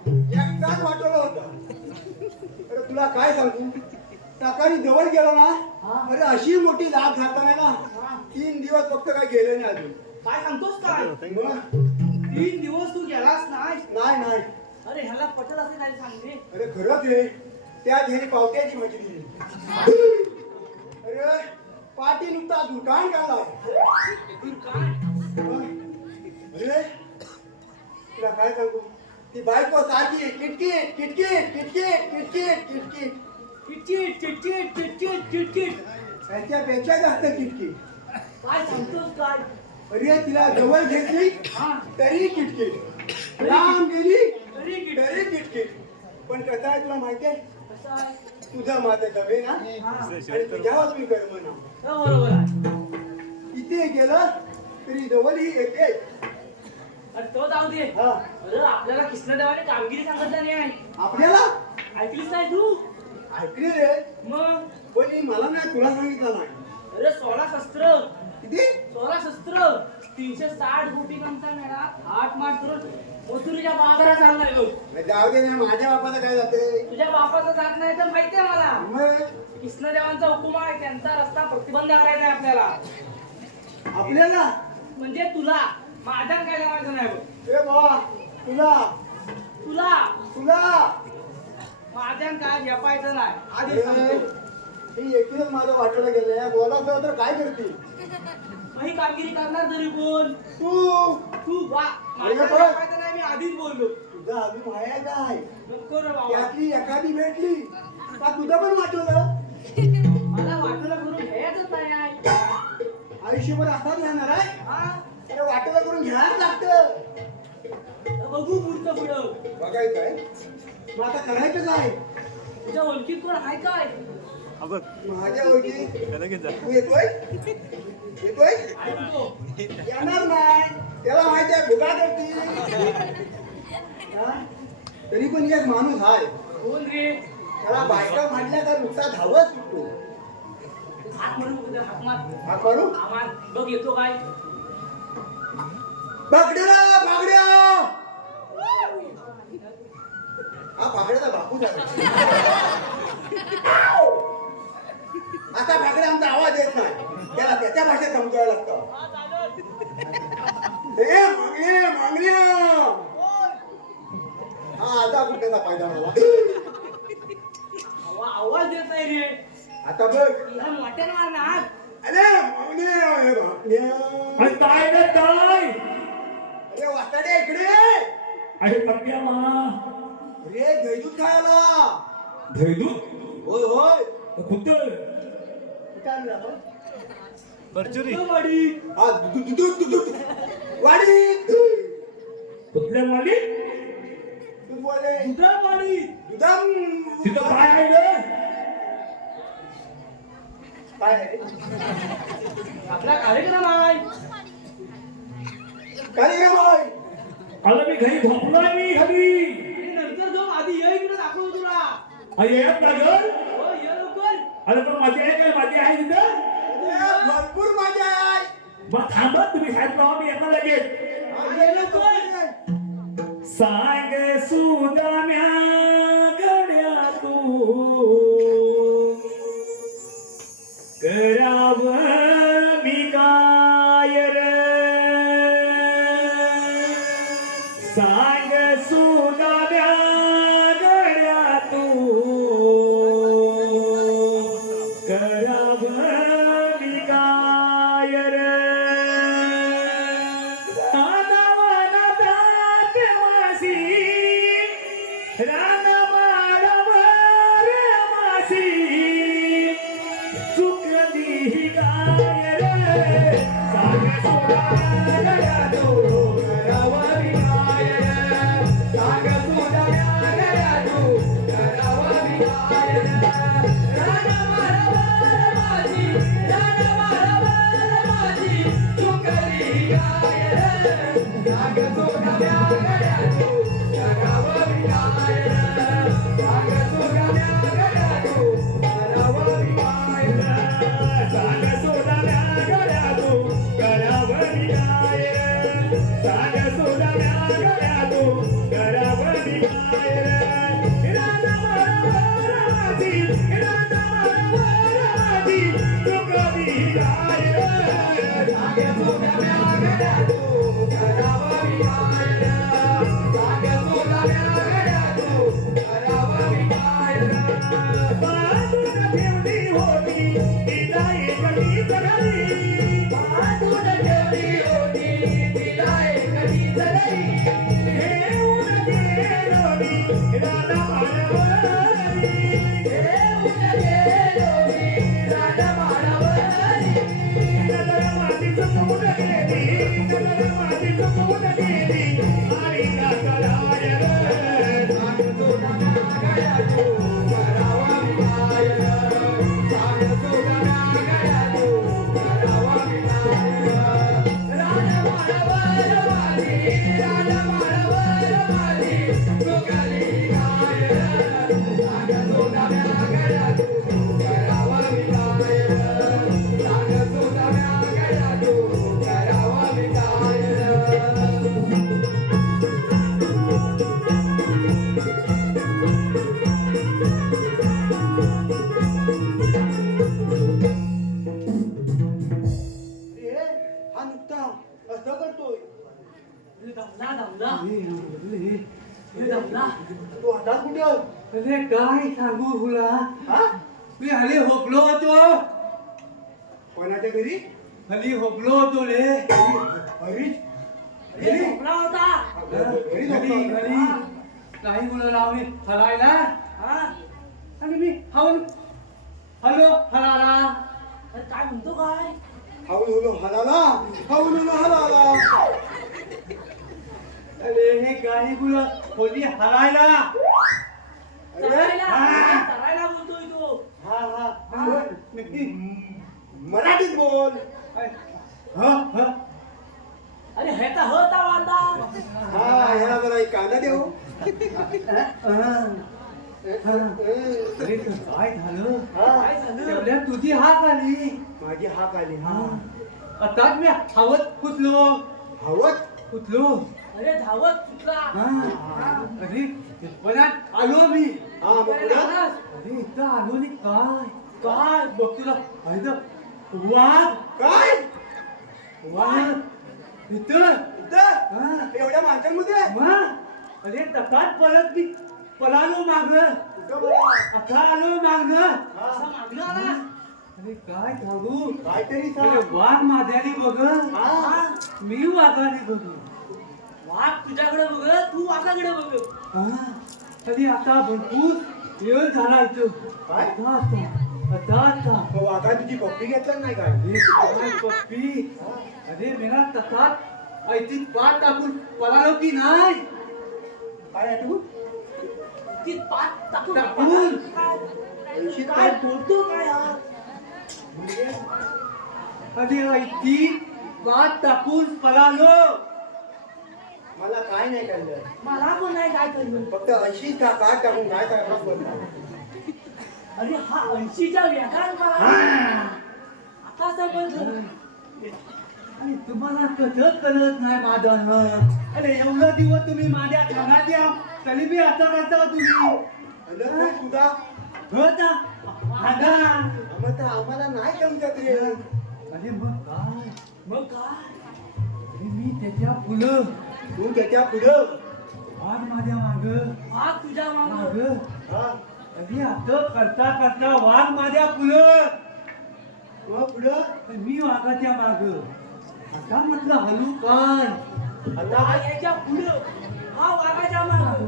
एकदाच वाटवलं होतं अरे तुला काय सांगू सकाळी जवळ गेलो ना अरे अशी मोठी लाभ घातला नाही ना 3 दिवस फक्त काय गेले नाही अजून काय सांगतोस काय मग 3 दिवस तू गेलास नाही नाही अरे ह्याला पटत असे नाही सांगते अरे खरंच रे त्या घरी पावट्याची भाजी दिली अरे पाठी नुकता दुकान काढला अरे तुला काय सांगू ती बायको सारखी किटकिट किटकिट किटकिट किटकिट किटकिट चिटचिट चिटचिट चिटचिट चिटचिट त्याच्यापेक्षा जास्त किटकिट काय सांगतोस काय अरे तिला जवळ घेतली तरी किटकिट लांब गेली तरी किटकिट पण कसं आहे तुला माहिती आहे कसं आहे तुझं माझं दबे ना आणि तुझ्यावर मी कर्म ना हो, बरोबर आहे किती गेलं तरी जवळही येते अरे तो जाऊ दे हा अरे आपल्याला कृष्णदेवाने कामगिरी सांगितली नाही आपल्याला ऐकलीस नाही तू ऐकली रे मग पण ही मला नाही तुला सांगितलं नाही अरे 16 शस्त्र किती 16 शस्त्र 360 गोपिकांचा मेळा 8 माठ करून मथुरेच्या बाजारात चाललाय बघ नाही, जाऊ दे ना माझ्या बापाचं काय जाते तुझ्या बापाचं जात नाही तर माहितीये मला मग कृष्णदेवांचा हुकुम आहे त्यांचा रस्ता प्रतिबंध करायचा आहे आपल्याला आपल्याला म्हणजे तुला माझ्या काय करायचं नाही बघ ए वा तुला तुला तुला माझ्यान काय झेपायचं नाही आधी ए, सांगतो ही एकटीच माझं वाटलं गेलं बोलायचं तर काय करते ही कामगिरी करणार तरी कोण तू तू वा अरे माझ्यान पण- झेपायचं नाही मी आधीच बोललो तुझा अजून व्हायचा आहे नको रे बाबा त्यातली एखादी भेटली का तुझं पण वाटवलं मला वाटलं करून घ्यायचंच नाही आहे. आयुष्यभर असाच राहणार आहे हा अरे वाटवलं करून घ्यायला लागतं तर बघू पुढचं पुढं बघायचं आहे मग आता करायचं काय तुझ्या ओळखीत कोण आहे काय माझ्या ओळखी तू येतोय येतोय ऐकतो येणार नाही त्याला माहिती आहे भुगा करते हा? तरी पण एक माणूस आहे कोण रे त्याला बायका म्हटल्या का नुसता धावत सुटतो हात मारू उद्या हात मार हा करू आम्हाला बघ येतो काय बागड्या बागड्या हा बागड्याचा बापूच आहे आता बागड्या आमचा आवाज येत नाही त्याला त्याच्या भाषेत समजायला लागतं ए मागण्या मागण्या हा आता कुठल्याचा फायदा मला आवाज देत नाही रे आता बघ तुला मोठ्यानं मार ना हात अरे मागण्या मागण्या अरे काय रे काय अरे वाटाडे इकडे अरे पप्प्या मा रे गैदूत खायला धैदूत होय होय कुठं वाडी हा दूध वाडी कुठल्या माली दूध बोले वाडी दुधाम तिथं काय आहे ग काय आहे? आपला कार्यक्रम आहे कार्यक्रम आहे आलं मी घरी झोपलोय मी घरी आणि नंतर जाऊन आधी ये इकडे दाखवतो तुला अरे येत लागल हो ये लवकर अरे पण माझी आहे काय माझी आहे तिथं ए, भरपूर मजा आहे मग थांबत तुम्ही साहेब राहा मी येणार लगेच हा, ये लवकर. सांग सुदाम्या गड्या तू कराव मी काय रे सांग सुदाम्या गड्या तू कराव मी काय रे रानवनात मासी रानमाळावर मासी चुकली गाय रे सांग सुदाम्या तू कराव मी काय रे सांग सुदाम्या तू कराव मी काय रे राजा दमला दमला हे दमला. तू हातात कुठे अरे काय सांगू तुला हा मी हल्ली होकलो होतो कोणाच्या घरी हल्ली होकलो होतो रे घरी हे झोपला होता. घरी घरी झोपला घरी होता. काही मुलं लावली हलायला हा आणि मी हाऊन हलो हलाला अरे काय म्हणतो काय हळूहळू हलाला हळूहळू हलाला अरे हे गाणी मुलं होली हलायला चरायला हा. चरायला बोलतोय तो. हा हा बोल, नक्की मराठीत बोल हा हा अरे ह्याचा होता वांदा. हा ह्याला जरा एक कांदा देऊ अरे तर काय झालं हा काय झालं तेवढ्या तुझी हाक आली माझी हाक आली हा आताच मी हवत कुठलो हवत कुठलो अरे धावत सुटला. अरे पणात आलो मी हा मग पुढं? अरे इथं आलो नि काय काय बघ तुला ऐकलं वाघ काय वाघ इथं इथं? हा. एवढ्या माणसांमध्ये मग अरे तसाच परत मी पळालो माग कुठं बरं? आता आलो माग हा. असं मागणं आला. अरे काय सांगू काहीतरी अरे सांग वाघ माझ्याने बघ हा मी वाघाने बघ वाघ तुझ्याकडे बघ तू वाघाकडे बघ. अरे आता भरपूर वेळ झाला इथं काय? आता मग वाघा तुझी पप्पी घेतला नाही काय अरे काय पप्पी अरे मेरा तसाच ऐती पाठ टाकून पळालो की नाही काय आहे तू ती पाठ टाकून टाकून. ऐंशी काय बोलतो काय हा अरे ऐती पाठ टाकून पळालो मला काय नाही कळलं मला पण नाही काय कळलं. फक्त अशी काट टाकून काय करणार बोलला अरे हा 80च्या वेगात मला आता समजलं. आणि तुम्हाला कसं कळत नाही माझं अरे एवढा दिवस तुम्ही माझ्या कानात या तरी बी आता करता तुम्ही हलत नाही तुझा होता आगा मग तर आम्हाला नाही जमत रे अरे मग काय मग काय अरे मी त्याच्या फुलं तू त्याच्या पुढं वाघ माझ्या माग वाघ तुझ्या माग माग हा अरे आता करता करता वाघ माझ्या फुलं मग पुढं पण मी वाघाच्या माग आता म्हटलं हलू काय आता वाघ याच्या पुढं हा वाघाच्या माग.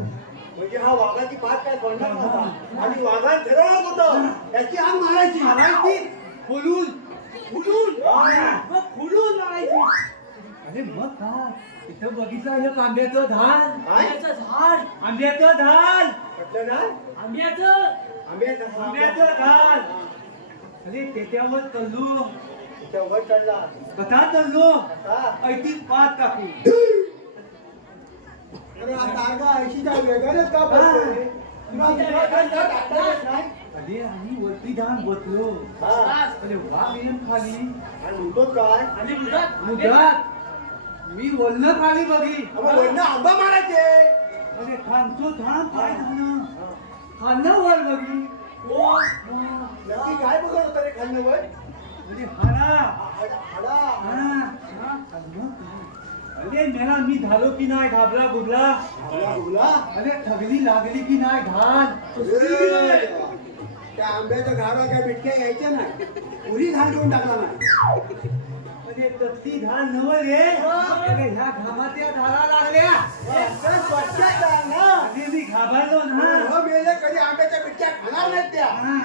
म्हणजे हा वाघाची पाठ काय सोडणार नव्हता आणि वाघात ठरवलं होतं त्याची आग मारायची मारायची खोलून उडून मग खुलून मारायची. अरे मग काय इथं बघितलं हे आंब्याचं झाड काय आंब्याचं झाड आंब्याचं झाड म्हटलं ना आंब्याचं आंब्याचं झाड अरे त्याच्यावर चढलो त्याच्या वर चढला कथा चढलो आता ऐतीच पाच टाकू अरे हा तारगा 80च्या वेगानेच का पडतोय? तुला तुला काय टाकता येत नाही? अरे आणि वरती जाऊन बसलो हा. अरे वाघ येऊन खाली आणि म्हणतो काय आणि मुलात मुगात मी वल्ल खाली बघी मग वरनं आंबा मारायचे अरे खानचो थांब काय झालं खाल्लं वर बघी नक्की काय बघत होता रे खाल्लं वर अरे हाडा हाडा अरे मेला मी झालो की नाही घाबरा गुबला हाडा उगला अरे ठगली लागली की नाही घाल त्या आंब्याच्या झाडाला काय बिटक्या यायच्या नाही पुरी घाल घेऊन टाकला नाही अरे तत्ती घाल नव रे अरे ह्या घामाच्या धारा लागल्या एकदम स्वच्छ झाड ना अरे मी घाबरलो ना हो मेले कधी आंब्याच्या बिटक्या खाणार नाहीत त्या हा.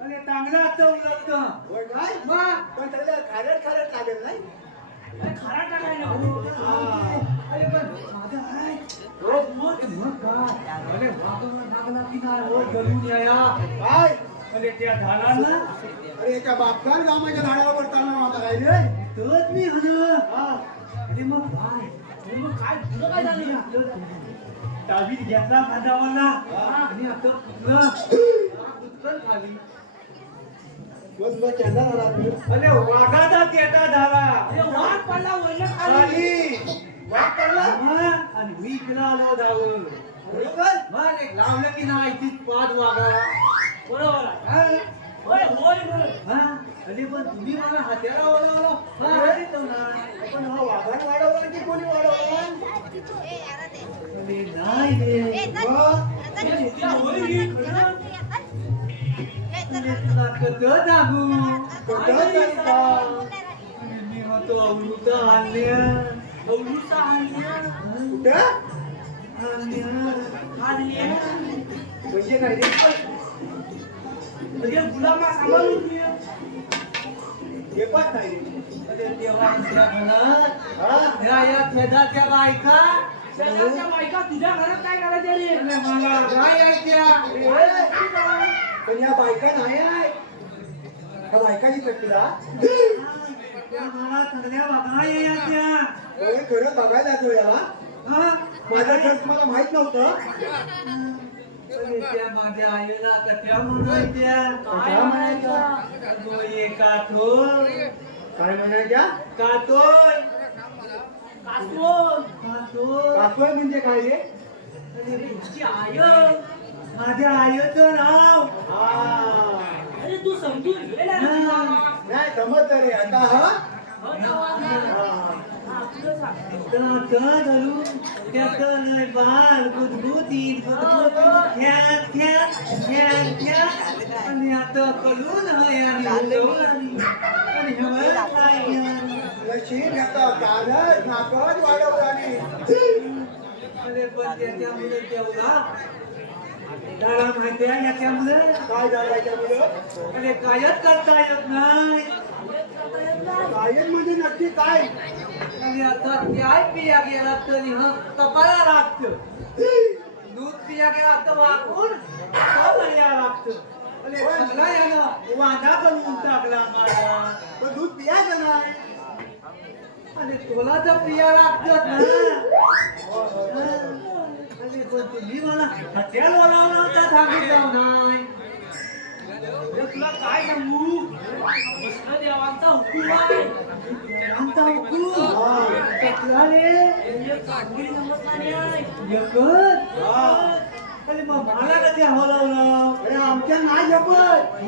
अरे चांगला चव लागतं होय काय मग पण त्याला खारट खारट लागेल नाही अरे खारा टाकायला नको. अरे पण माझं आहे मग काय अरे वागला लागला की नाही हो जळून या काय अरे त्या झाडाला अरे एका बापकान गावाच्या झाडावर चालणार होता काय रे तोच मी हन हा अरे मग काय अरे मग काय तुझं काय झालं ताबीत घेतला खांदावाला आणि आता कुठलं खाली बस बस चंदा झाला तू अरे वाघाचा तेटा झाला अरे वाघ पडला वरनं खाली. खाली वाघ पडला आणि मी तिला आलो धावून बरोबर मग एक लावलं की नाही तीच पाच वाघा बरोबर आहे. हा? होय होय होय. हा? अरे पण तुम्ही मला हात्याला ओळखलो हा, अरे तो ना. पण पण हा वाघाने वाढवला की कोणी वाढवला अरे नाही रे मग त्या होई खरं तुला कसं सांगू कुठं तरी का? मी होतो अवृता आणल्या अवृता आणल्या कुठं आणल्या म्हणजे काय रे म्हणजे गुलामा सांभाळून घे. हे पण नाही रे अरे देवांच्या घरात हा या खेदाच्या बायका शेजारच्या बायका तुझ्या घरात काय करायच्या रे अरे मला काय यायच्या पण या बायका नाही आहे ह्या बायकाची प्रक्रिया मला चांगल्या वागा यायच्या होय, खरंच बघायला जातो याला हा माझं घर तुम्हाला माहित नव्हतं अरे त्या माझ्या आईला कथ्या म्हणायच्या काय म्हणायच्या अगो ये काठोर काय म्हणायच्या काठोर कासवं. काठोर कासवय म्हणजे काय रे अरे तुझी आय माझ्या आईचं नाव हा अरे तू समजून घे ना रे बाबा. नाही समजलं रे आता हा हो ना वागा. हा. हा, तुझं सांग. त्याचं धरून त्याचं लय बाल गुदगुदीत आणि आता कळून आहे आणि उडवून आणि हवं काय नशीब आता कागद नाकद वाढवतानी अरे पण त्याच्यामुळे तेवढा त्याला माहिती आहे याच्यामुळे काय झालं याच्यामुळं अरे कायच करता येत नाही कायद म्हणजे नक्की काय आणि आता त्याही पिया गेला तरी हा तपायला लागतं दूध पिया गेला तर वाकून या लागतं अरे सगळा यानं वादा बनवून टाकला माझा पण दूध पियाचं नाही आणि तुला तर पिया लागतं ना अरे पण तुम्ही मला हत्यार बोलावला होता सांगितलं नाही अरे तुला काय सांगू कृष्ण देवांचा हुकूम आहे आमचा हुकूम कसला रे म्हणजे काढली जमत नाही आहे. एकच अरे मग मला कधी हवलवलं अरे आमच्या नाही जपत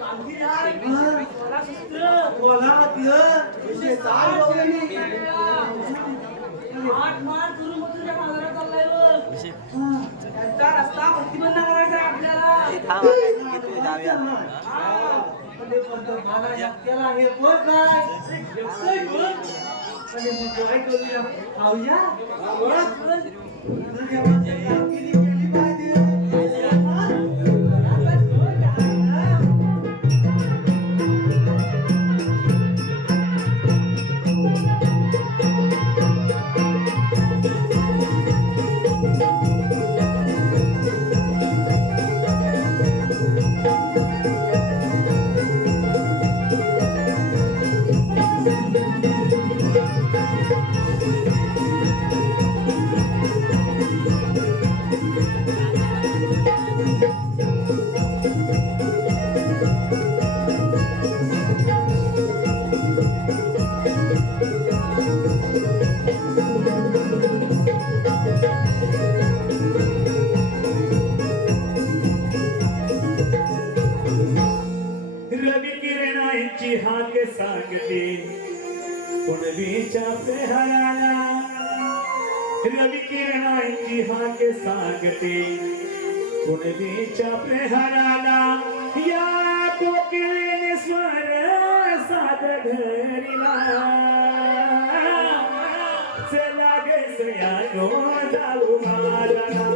काढली नाही. मला दुसरं. बोला विषय काय बोलले आठ मार करून मग तुझ्या बाजारात चाललाय बघ. त्यांचा रस्ता प्रतिबंध करायचा आहे आपल्याला. मला एकट्याला हे पण काय एकटंही बघ. आणि मग काय करूया खाऊया रवी किरणांची हाक सांगते पुनवीच्या प्रहराला रवी किरणांची हाक सांगते पुनवीच्या प्रहराला या कोकिळेने स्वर साध घरीला चला गे सयानो जाऊ बाजारा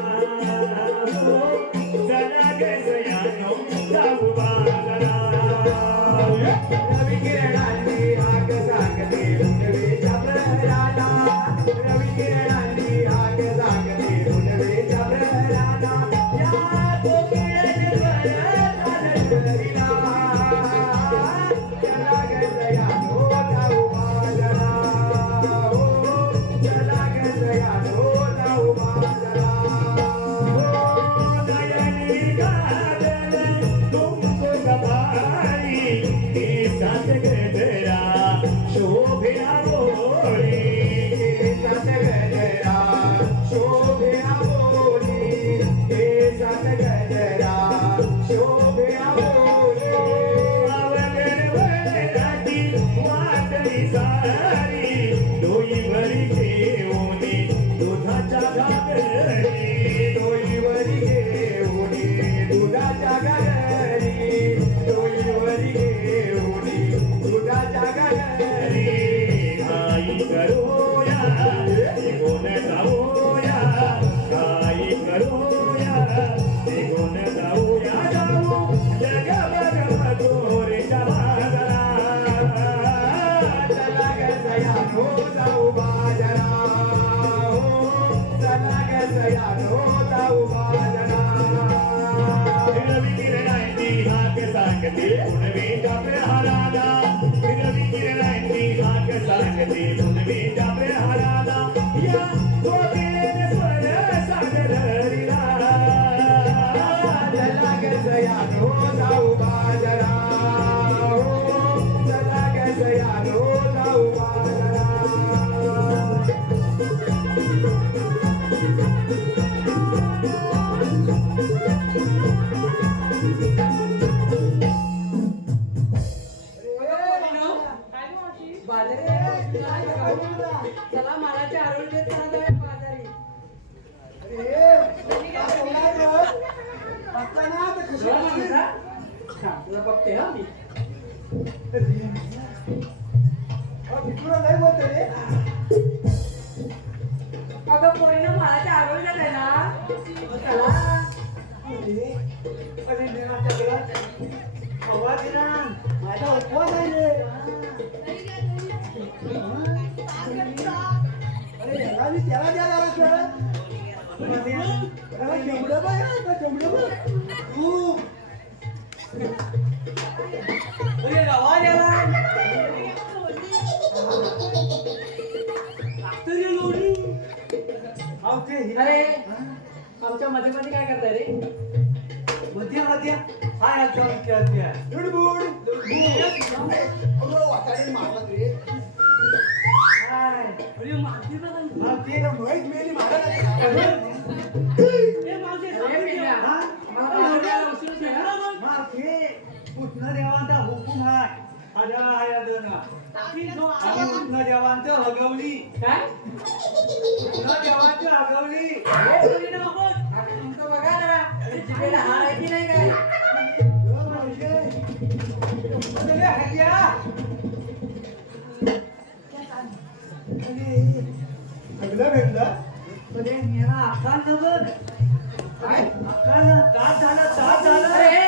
चला गे सयानो जाऊ बाजारा रवी किरणांची हाक सांगते पुनवीच्या प्रहराला रवी किरणांची हाक सांगते पुनवीच्या प्रहराला या कोकिळेने स्वर साध घरीला चला गे सयानो जाऊ बाजारा चला गे सयानो जाऊ बाजारा नयनी गाजल तुमको गवारी सात गजरा शोभ्या बोळी सात गजरा या गोपीने सोडलं सागररीला. चला ग सयानो जाऊ बाजारा, हो चला ग सयानो जाऊ बाजारा. चला मालाचे आरोग्य देत चला जाऊया बाजारी. चला म्हणता. छान, तुला बघते हा मी. अगं पोरीनं मालाचे आरोग्य देत आहे ना. चला. माझा उपवास आहे रे. अरे ह्याला मी त्याला द्यायला आला सर. जेवढं बाय जेवढं तू अरे रवा द्याला अरे आमच्या मध्ये मध्ये काय करताय रे? मध्ये मध्ये हाय आमच्या विचारत्या लुडबुड वाटाणे मारला रे. अरे माती ना ते माहीत मेली महाराज. ए, पिल्ल्या, मला बाजार द्यायला उशीरच नाही हा? माथे कृष्ण देवांचा हुकूम आहे. आजा आया दोना आणि कृष्ण देवांचं हगवली. काय? कृष्ण देवांचं हगवली. ए, पोरीनं बघ. आता तुमचं बघा जरा. अरे, जिभेला हार आहे की नाही काय? अरे हत्या सगळं भेटलं. अरे मेरा अकाल न बघ. काय अकाल तास झालं अरे,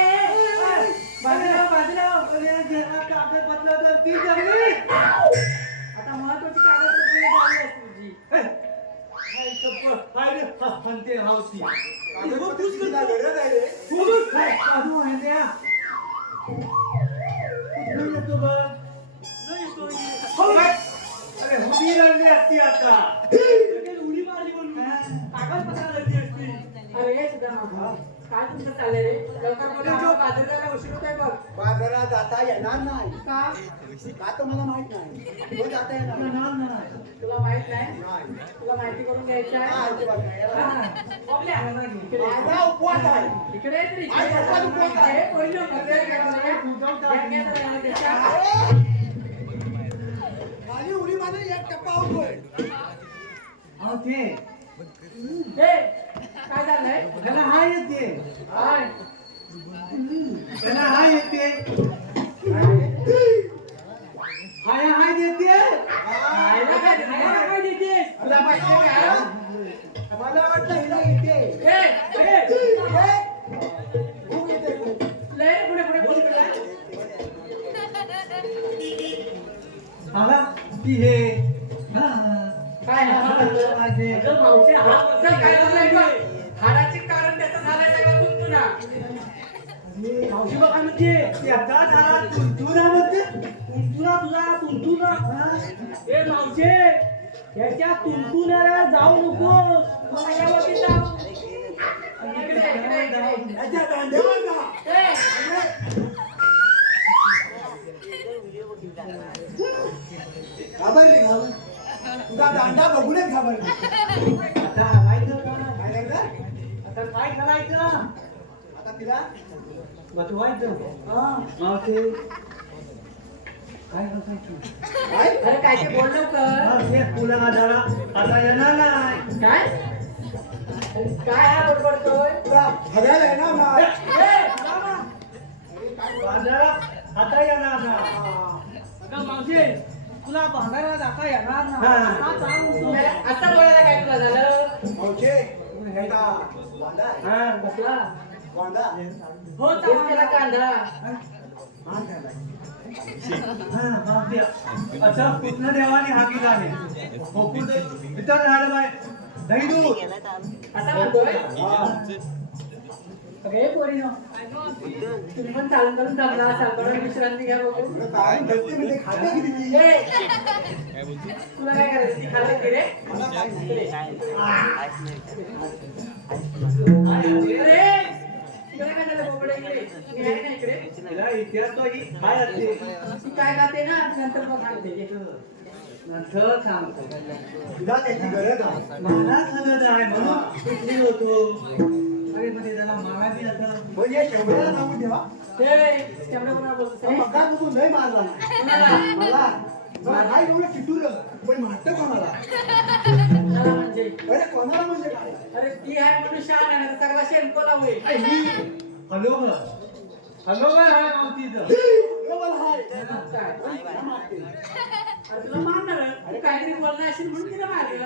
बाजूला, बाजूला. अरे जरा कागदपत्र तर ती जगली. आता महत्वाची कागदपत्रे झाली असतील तुझी. हाय कप्प हाय रे हंते हावती. तुझा गरज आहे रे. खूप काय साधू आहे त्या. कुठून येतो बघ. अरे हुडी रडली असती आता. उडी मारली म्हणून कागदपत्र रडली असती. अरे ये सुद्धा मामा. काय तुमचं चाललंय रे? लवकर बोला, आम्हाला बाजार द्यायला उशीर होतोय बघ. बाजारात जाता येणार नाही. का? का तर मला माहित नाही. तो जाता येणार नाही. तुला माहित नाही? नाही. तुला माहिती करून घ्यायची आहे? हा, अजिबात नाही. हा. ओमल्या, इकडे ये. माझा उपवास आहे. इकडे ये तरी. आज सकाळी उपवास आहे. हे पोरीनं बघते का तुला? या, या जरा याला त्याच्या. खाली उडी मारली एक टप्पा होतोय. अहो ते ए, काय झालंय? त्याला हाय येते. काय? त्याला हाय येते. हाय हाय देते. खायला काय देतेस? तुला माहिती आहे का? मला वाटलं हिला येते. ए, ए, खूप येते खूप. लय रे, पुढे पुढे पुढे. आला ती हे हा. काय माझे. अगं मावशी, हा बद्दल काय झालंय का? हाडाचे कारण त्याचं झालंय सगळं तुमचं ना. मावशी बघा म्हणजे त्याचा झाला तुंतुरा मध्ये तुंतुरा तुझा तुंतुरा. ए मावशे याच्या तुंतुराला जाऊ नकोस. माझ्यावरती जाऊ. इकडे, इकडे, इकडे. याच्या दांड्यावर जा. ए, घाबरली घाबर. तुझा दांडा बघूनच घाबरली. आता हलायचं का? काय करता? आता काय करायचं? आता तिला बसवायचं. मावशे काय बसायचं? काय? अरे काय ते बोल लवकर. ते फुलं जरा आता येणार नाही. काय? काय हा बडबडतोय? तुला भगायला येणार नाही. ए, बाजारात आता येणार नाही. हा. मावशे तुला भांगायला जाता येणार ना. हा. आता सांग तू. असं बोलायला काय तुला झालं? मावशे, ह्याचा वांदा आहे. हा. बसला. वांदा. हो तेच त्याला कांदा. हा, मावशी. अच्छा कृष्ण देवाने हाकी झाले. इथं झालं बाय दही दूध. असं म्हणतोय. हा. अगे पोरीनो तुम्ही पण चालून चालून जमला असाल थोडं विश्रांती घ्या बघू काय धरते म्हणजे खाते किती ती? ए, तुला काय करायचं ती खाल्लं की रे मला काय नाही. अरे इकडे काय झालं बोबडे इकडे मी आहे ना इकडे तिला इतिहास तो ही काय असते ती काय खाते ना नंतर मग सांगते नंतर सांगतो तिला त्याची गरज आहे. मला सांगत आहे म्हणून इथली होतो अरे पण त्याला मला बी आता म्हणजे शेवट्याला सांगून ठेवा. ते तेवढं कोणाला बोलतोस रे? मगापासून लय मारला नाही. मला नाही एवढं चिटूर पण मारतं कोणाला? मला म्हणजे अरे कोणाला म्हणजे काय? अरे ती आहे म्हणून शान आहे ना सगळा शेणकोला होईल हॅलो हॅलो काय आहे नव्हती इथं हे मला हाय. काय? अरे तुला मारणार तू काहीतरी बोलला असेल म्हणून तिला मारलं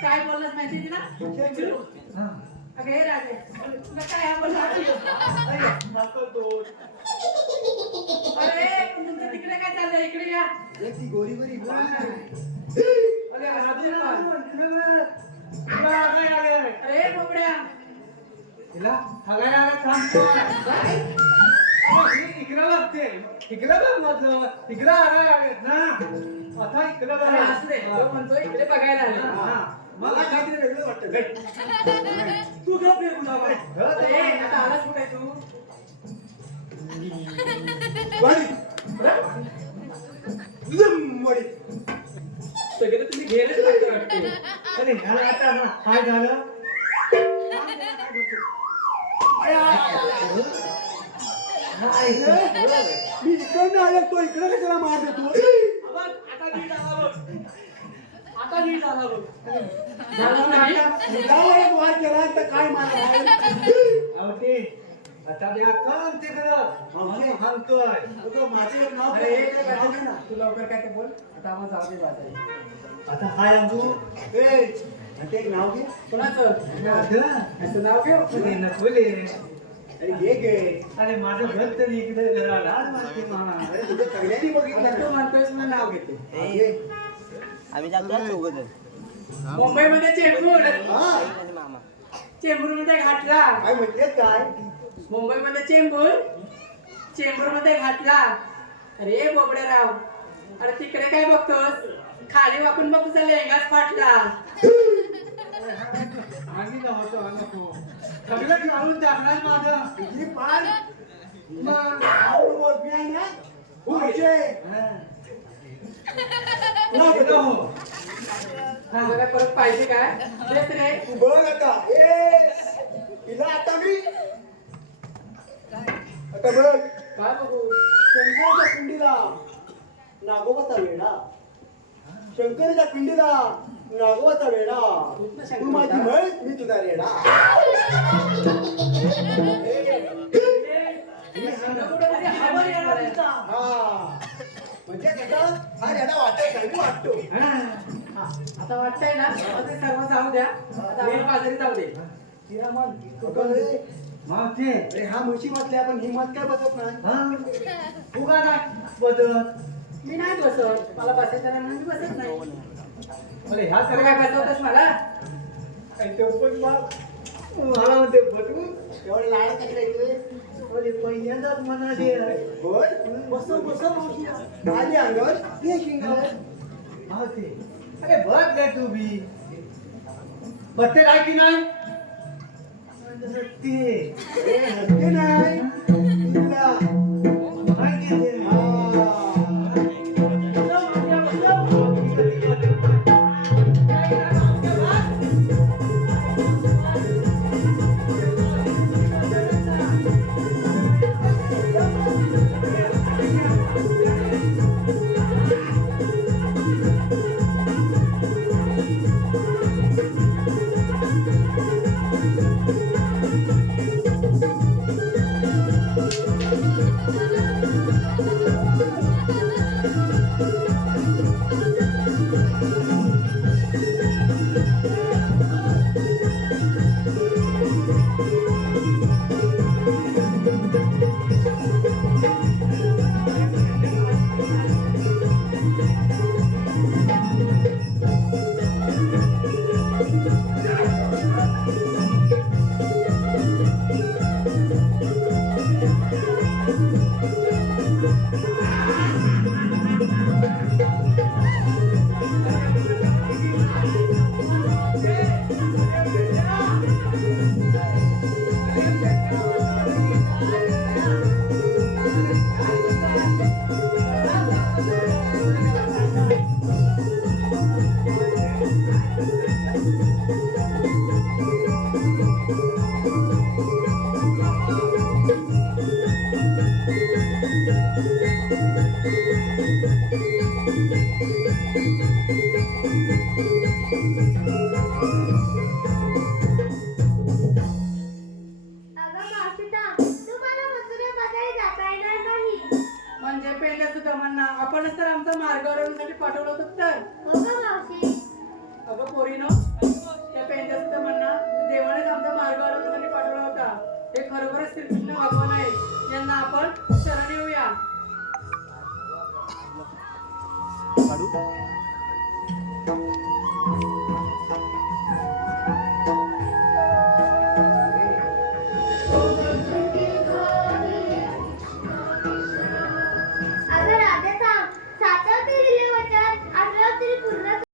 काय बोललास माहिती तिला विचारू? अगं हे राजे तुला काय हा बोलला अरे पण तुमचं तिकडे काय चाललंय इकडे या हे ती गोरी गोरी गोरी. अरे राजू तुला काय आले अरे बोबड्या तिला हगायला आला थांबतो इकडं बघते इकडं बघ माझं इकडं आले ना आता इकडं अरे बघ असू दे तो म्हणतो इकडे बघायला आले मला काहीतरी वेगळं वाटतं. तू गप रे गुलाबा. अरे आता आलास कुठे तू वाडी. झुम वाडी. सगळे तुम्ही घेरच लागतं वाटते अरे झालं आता ना काय झालं मी इकडनं आलो तो इकडं कशाला मार देतो? आता नीट आला बघ आता नीट आला बघ झालं नाही मुलावर एक वार केला तर काय मारला? आवते आता मी काम तिकडं म्हणून सांगतोय तो माझं एक नाव अरे नाव घे ना. तू लवकर काय ते बोल आता आम्हाला जाऊ दे बाजारी आता काय अंगू ए, आणि ते एक नाव घे. कोणाचं माझं असं नाव घेऊ अरे नकोले अरे घे घे. अरे माझं घर तरी इकडे घराला आज माहिती मला अरे तुझ्या सगळ्यांनी बघितलं आता तू ना. म्हणतोयस ना नाव घेते हा, घे. मुंबईमध्ये चेंबूर हा, चेंबूरमध्ये घातला काय म्हणतेस काय? मुंबईमध्ये चेंबूर चेंबूरमध्ये घातला अरे बोबडेराव अरे तिकडे काय बघतोस खाली वाकून बघ तुझा लेंगाच फाटला आम्ही नव्हतो नको सगळं काढून टाकणार माझं तुझी पाय मग आवड मोठी आहे ना? पुढचे. तुला गेलो हो तुला काय परत पाहिजे काय तेच रे तू बघ आता. ए, तिला आता मी आता बघ काय बघू शंकराच्या पिंडीला नागोबाचा वेडा. शंकराच्या पिंडीला नागोबाचा वेडा. तू माझी म्हैस मी तुझा रेडा. हा म्हणजे कसं हा रेडा वाटत वाटतो. आता वाटतंय ना आता ते सर्व जाऊ द्या आता आम्हाला बाजारी जाऊ दे तिला मग अगं रे, मावते अरे हा म्हशी वाटल्या पण ही मत काय बसत नाही. हा तू का नाही बदल मी नाही बसत मला बसायचं नाही म्हणून मी बसत नाही अरे ह्या तुला काय बसवतोस मला तो पण मला म्हणते बदलून एवढे लाड कसे रे? अरे पहिल्यांदाच म्हणाले होय बसव बसव मावशी. आली अंगावर ये शिंगावर. मावते अरे बघ रे तू बी बसते काय की नाही ते ए, हसते नाही तुला. माहिती आहे. हा. अगं मावशीता, तुम्हाला मथुरा बाजारी जाता येणार नाही. म्हणजे पहिले सुद्धा म्हणा आपणच तर आमचा मार्ग अडवण्यासाठी पाठवलं होतं तर. हो का मावशी? अगं पोरीनो, त्या पेंड्या सुद्धा म्हणा देवानेच आमचा मार्ग अडवण्यासाठी पाठवला होता. हे खरोखरच श्रीकृष्ण भगवान आहे. यांना आपण शरण येऊया.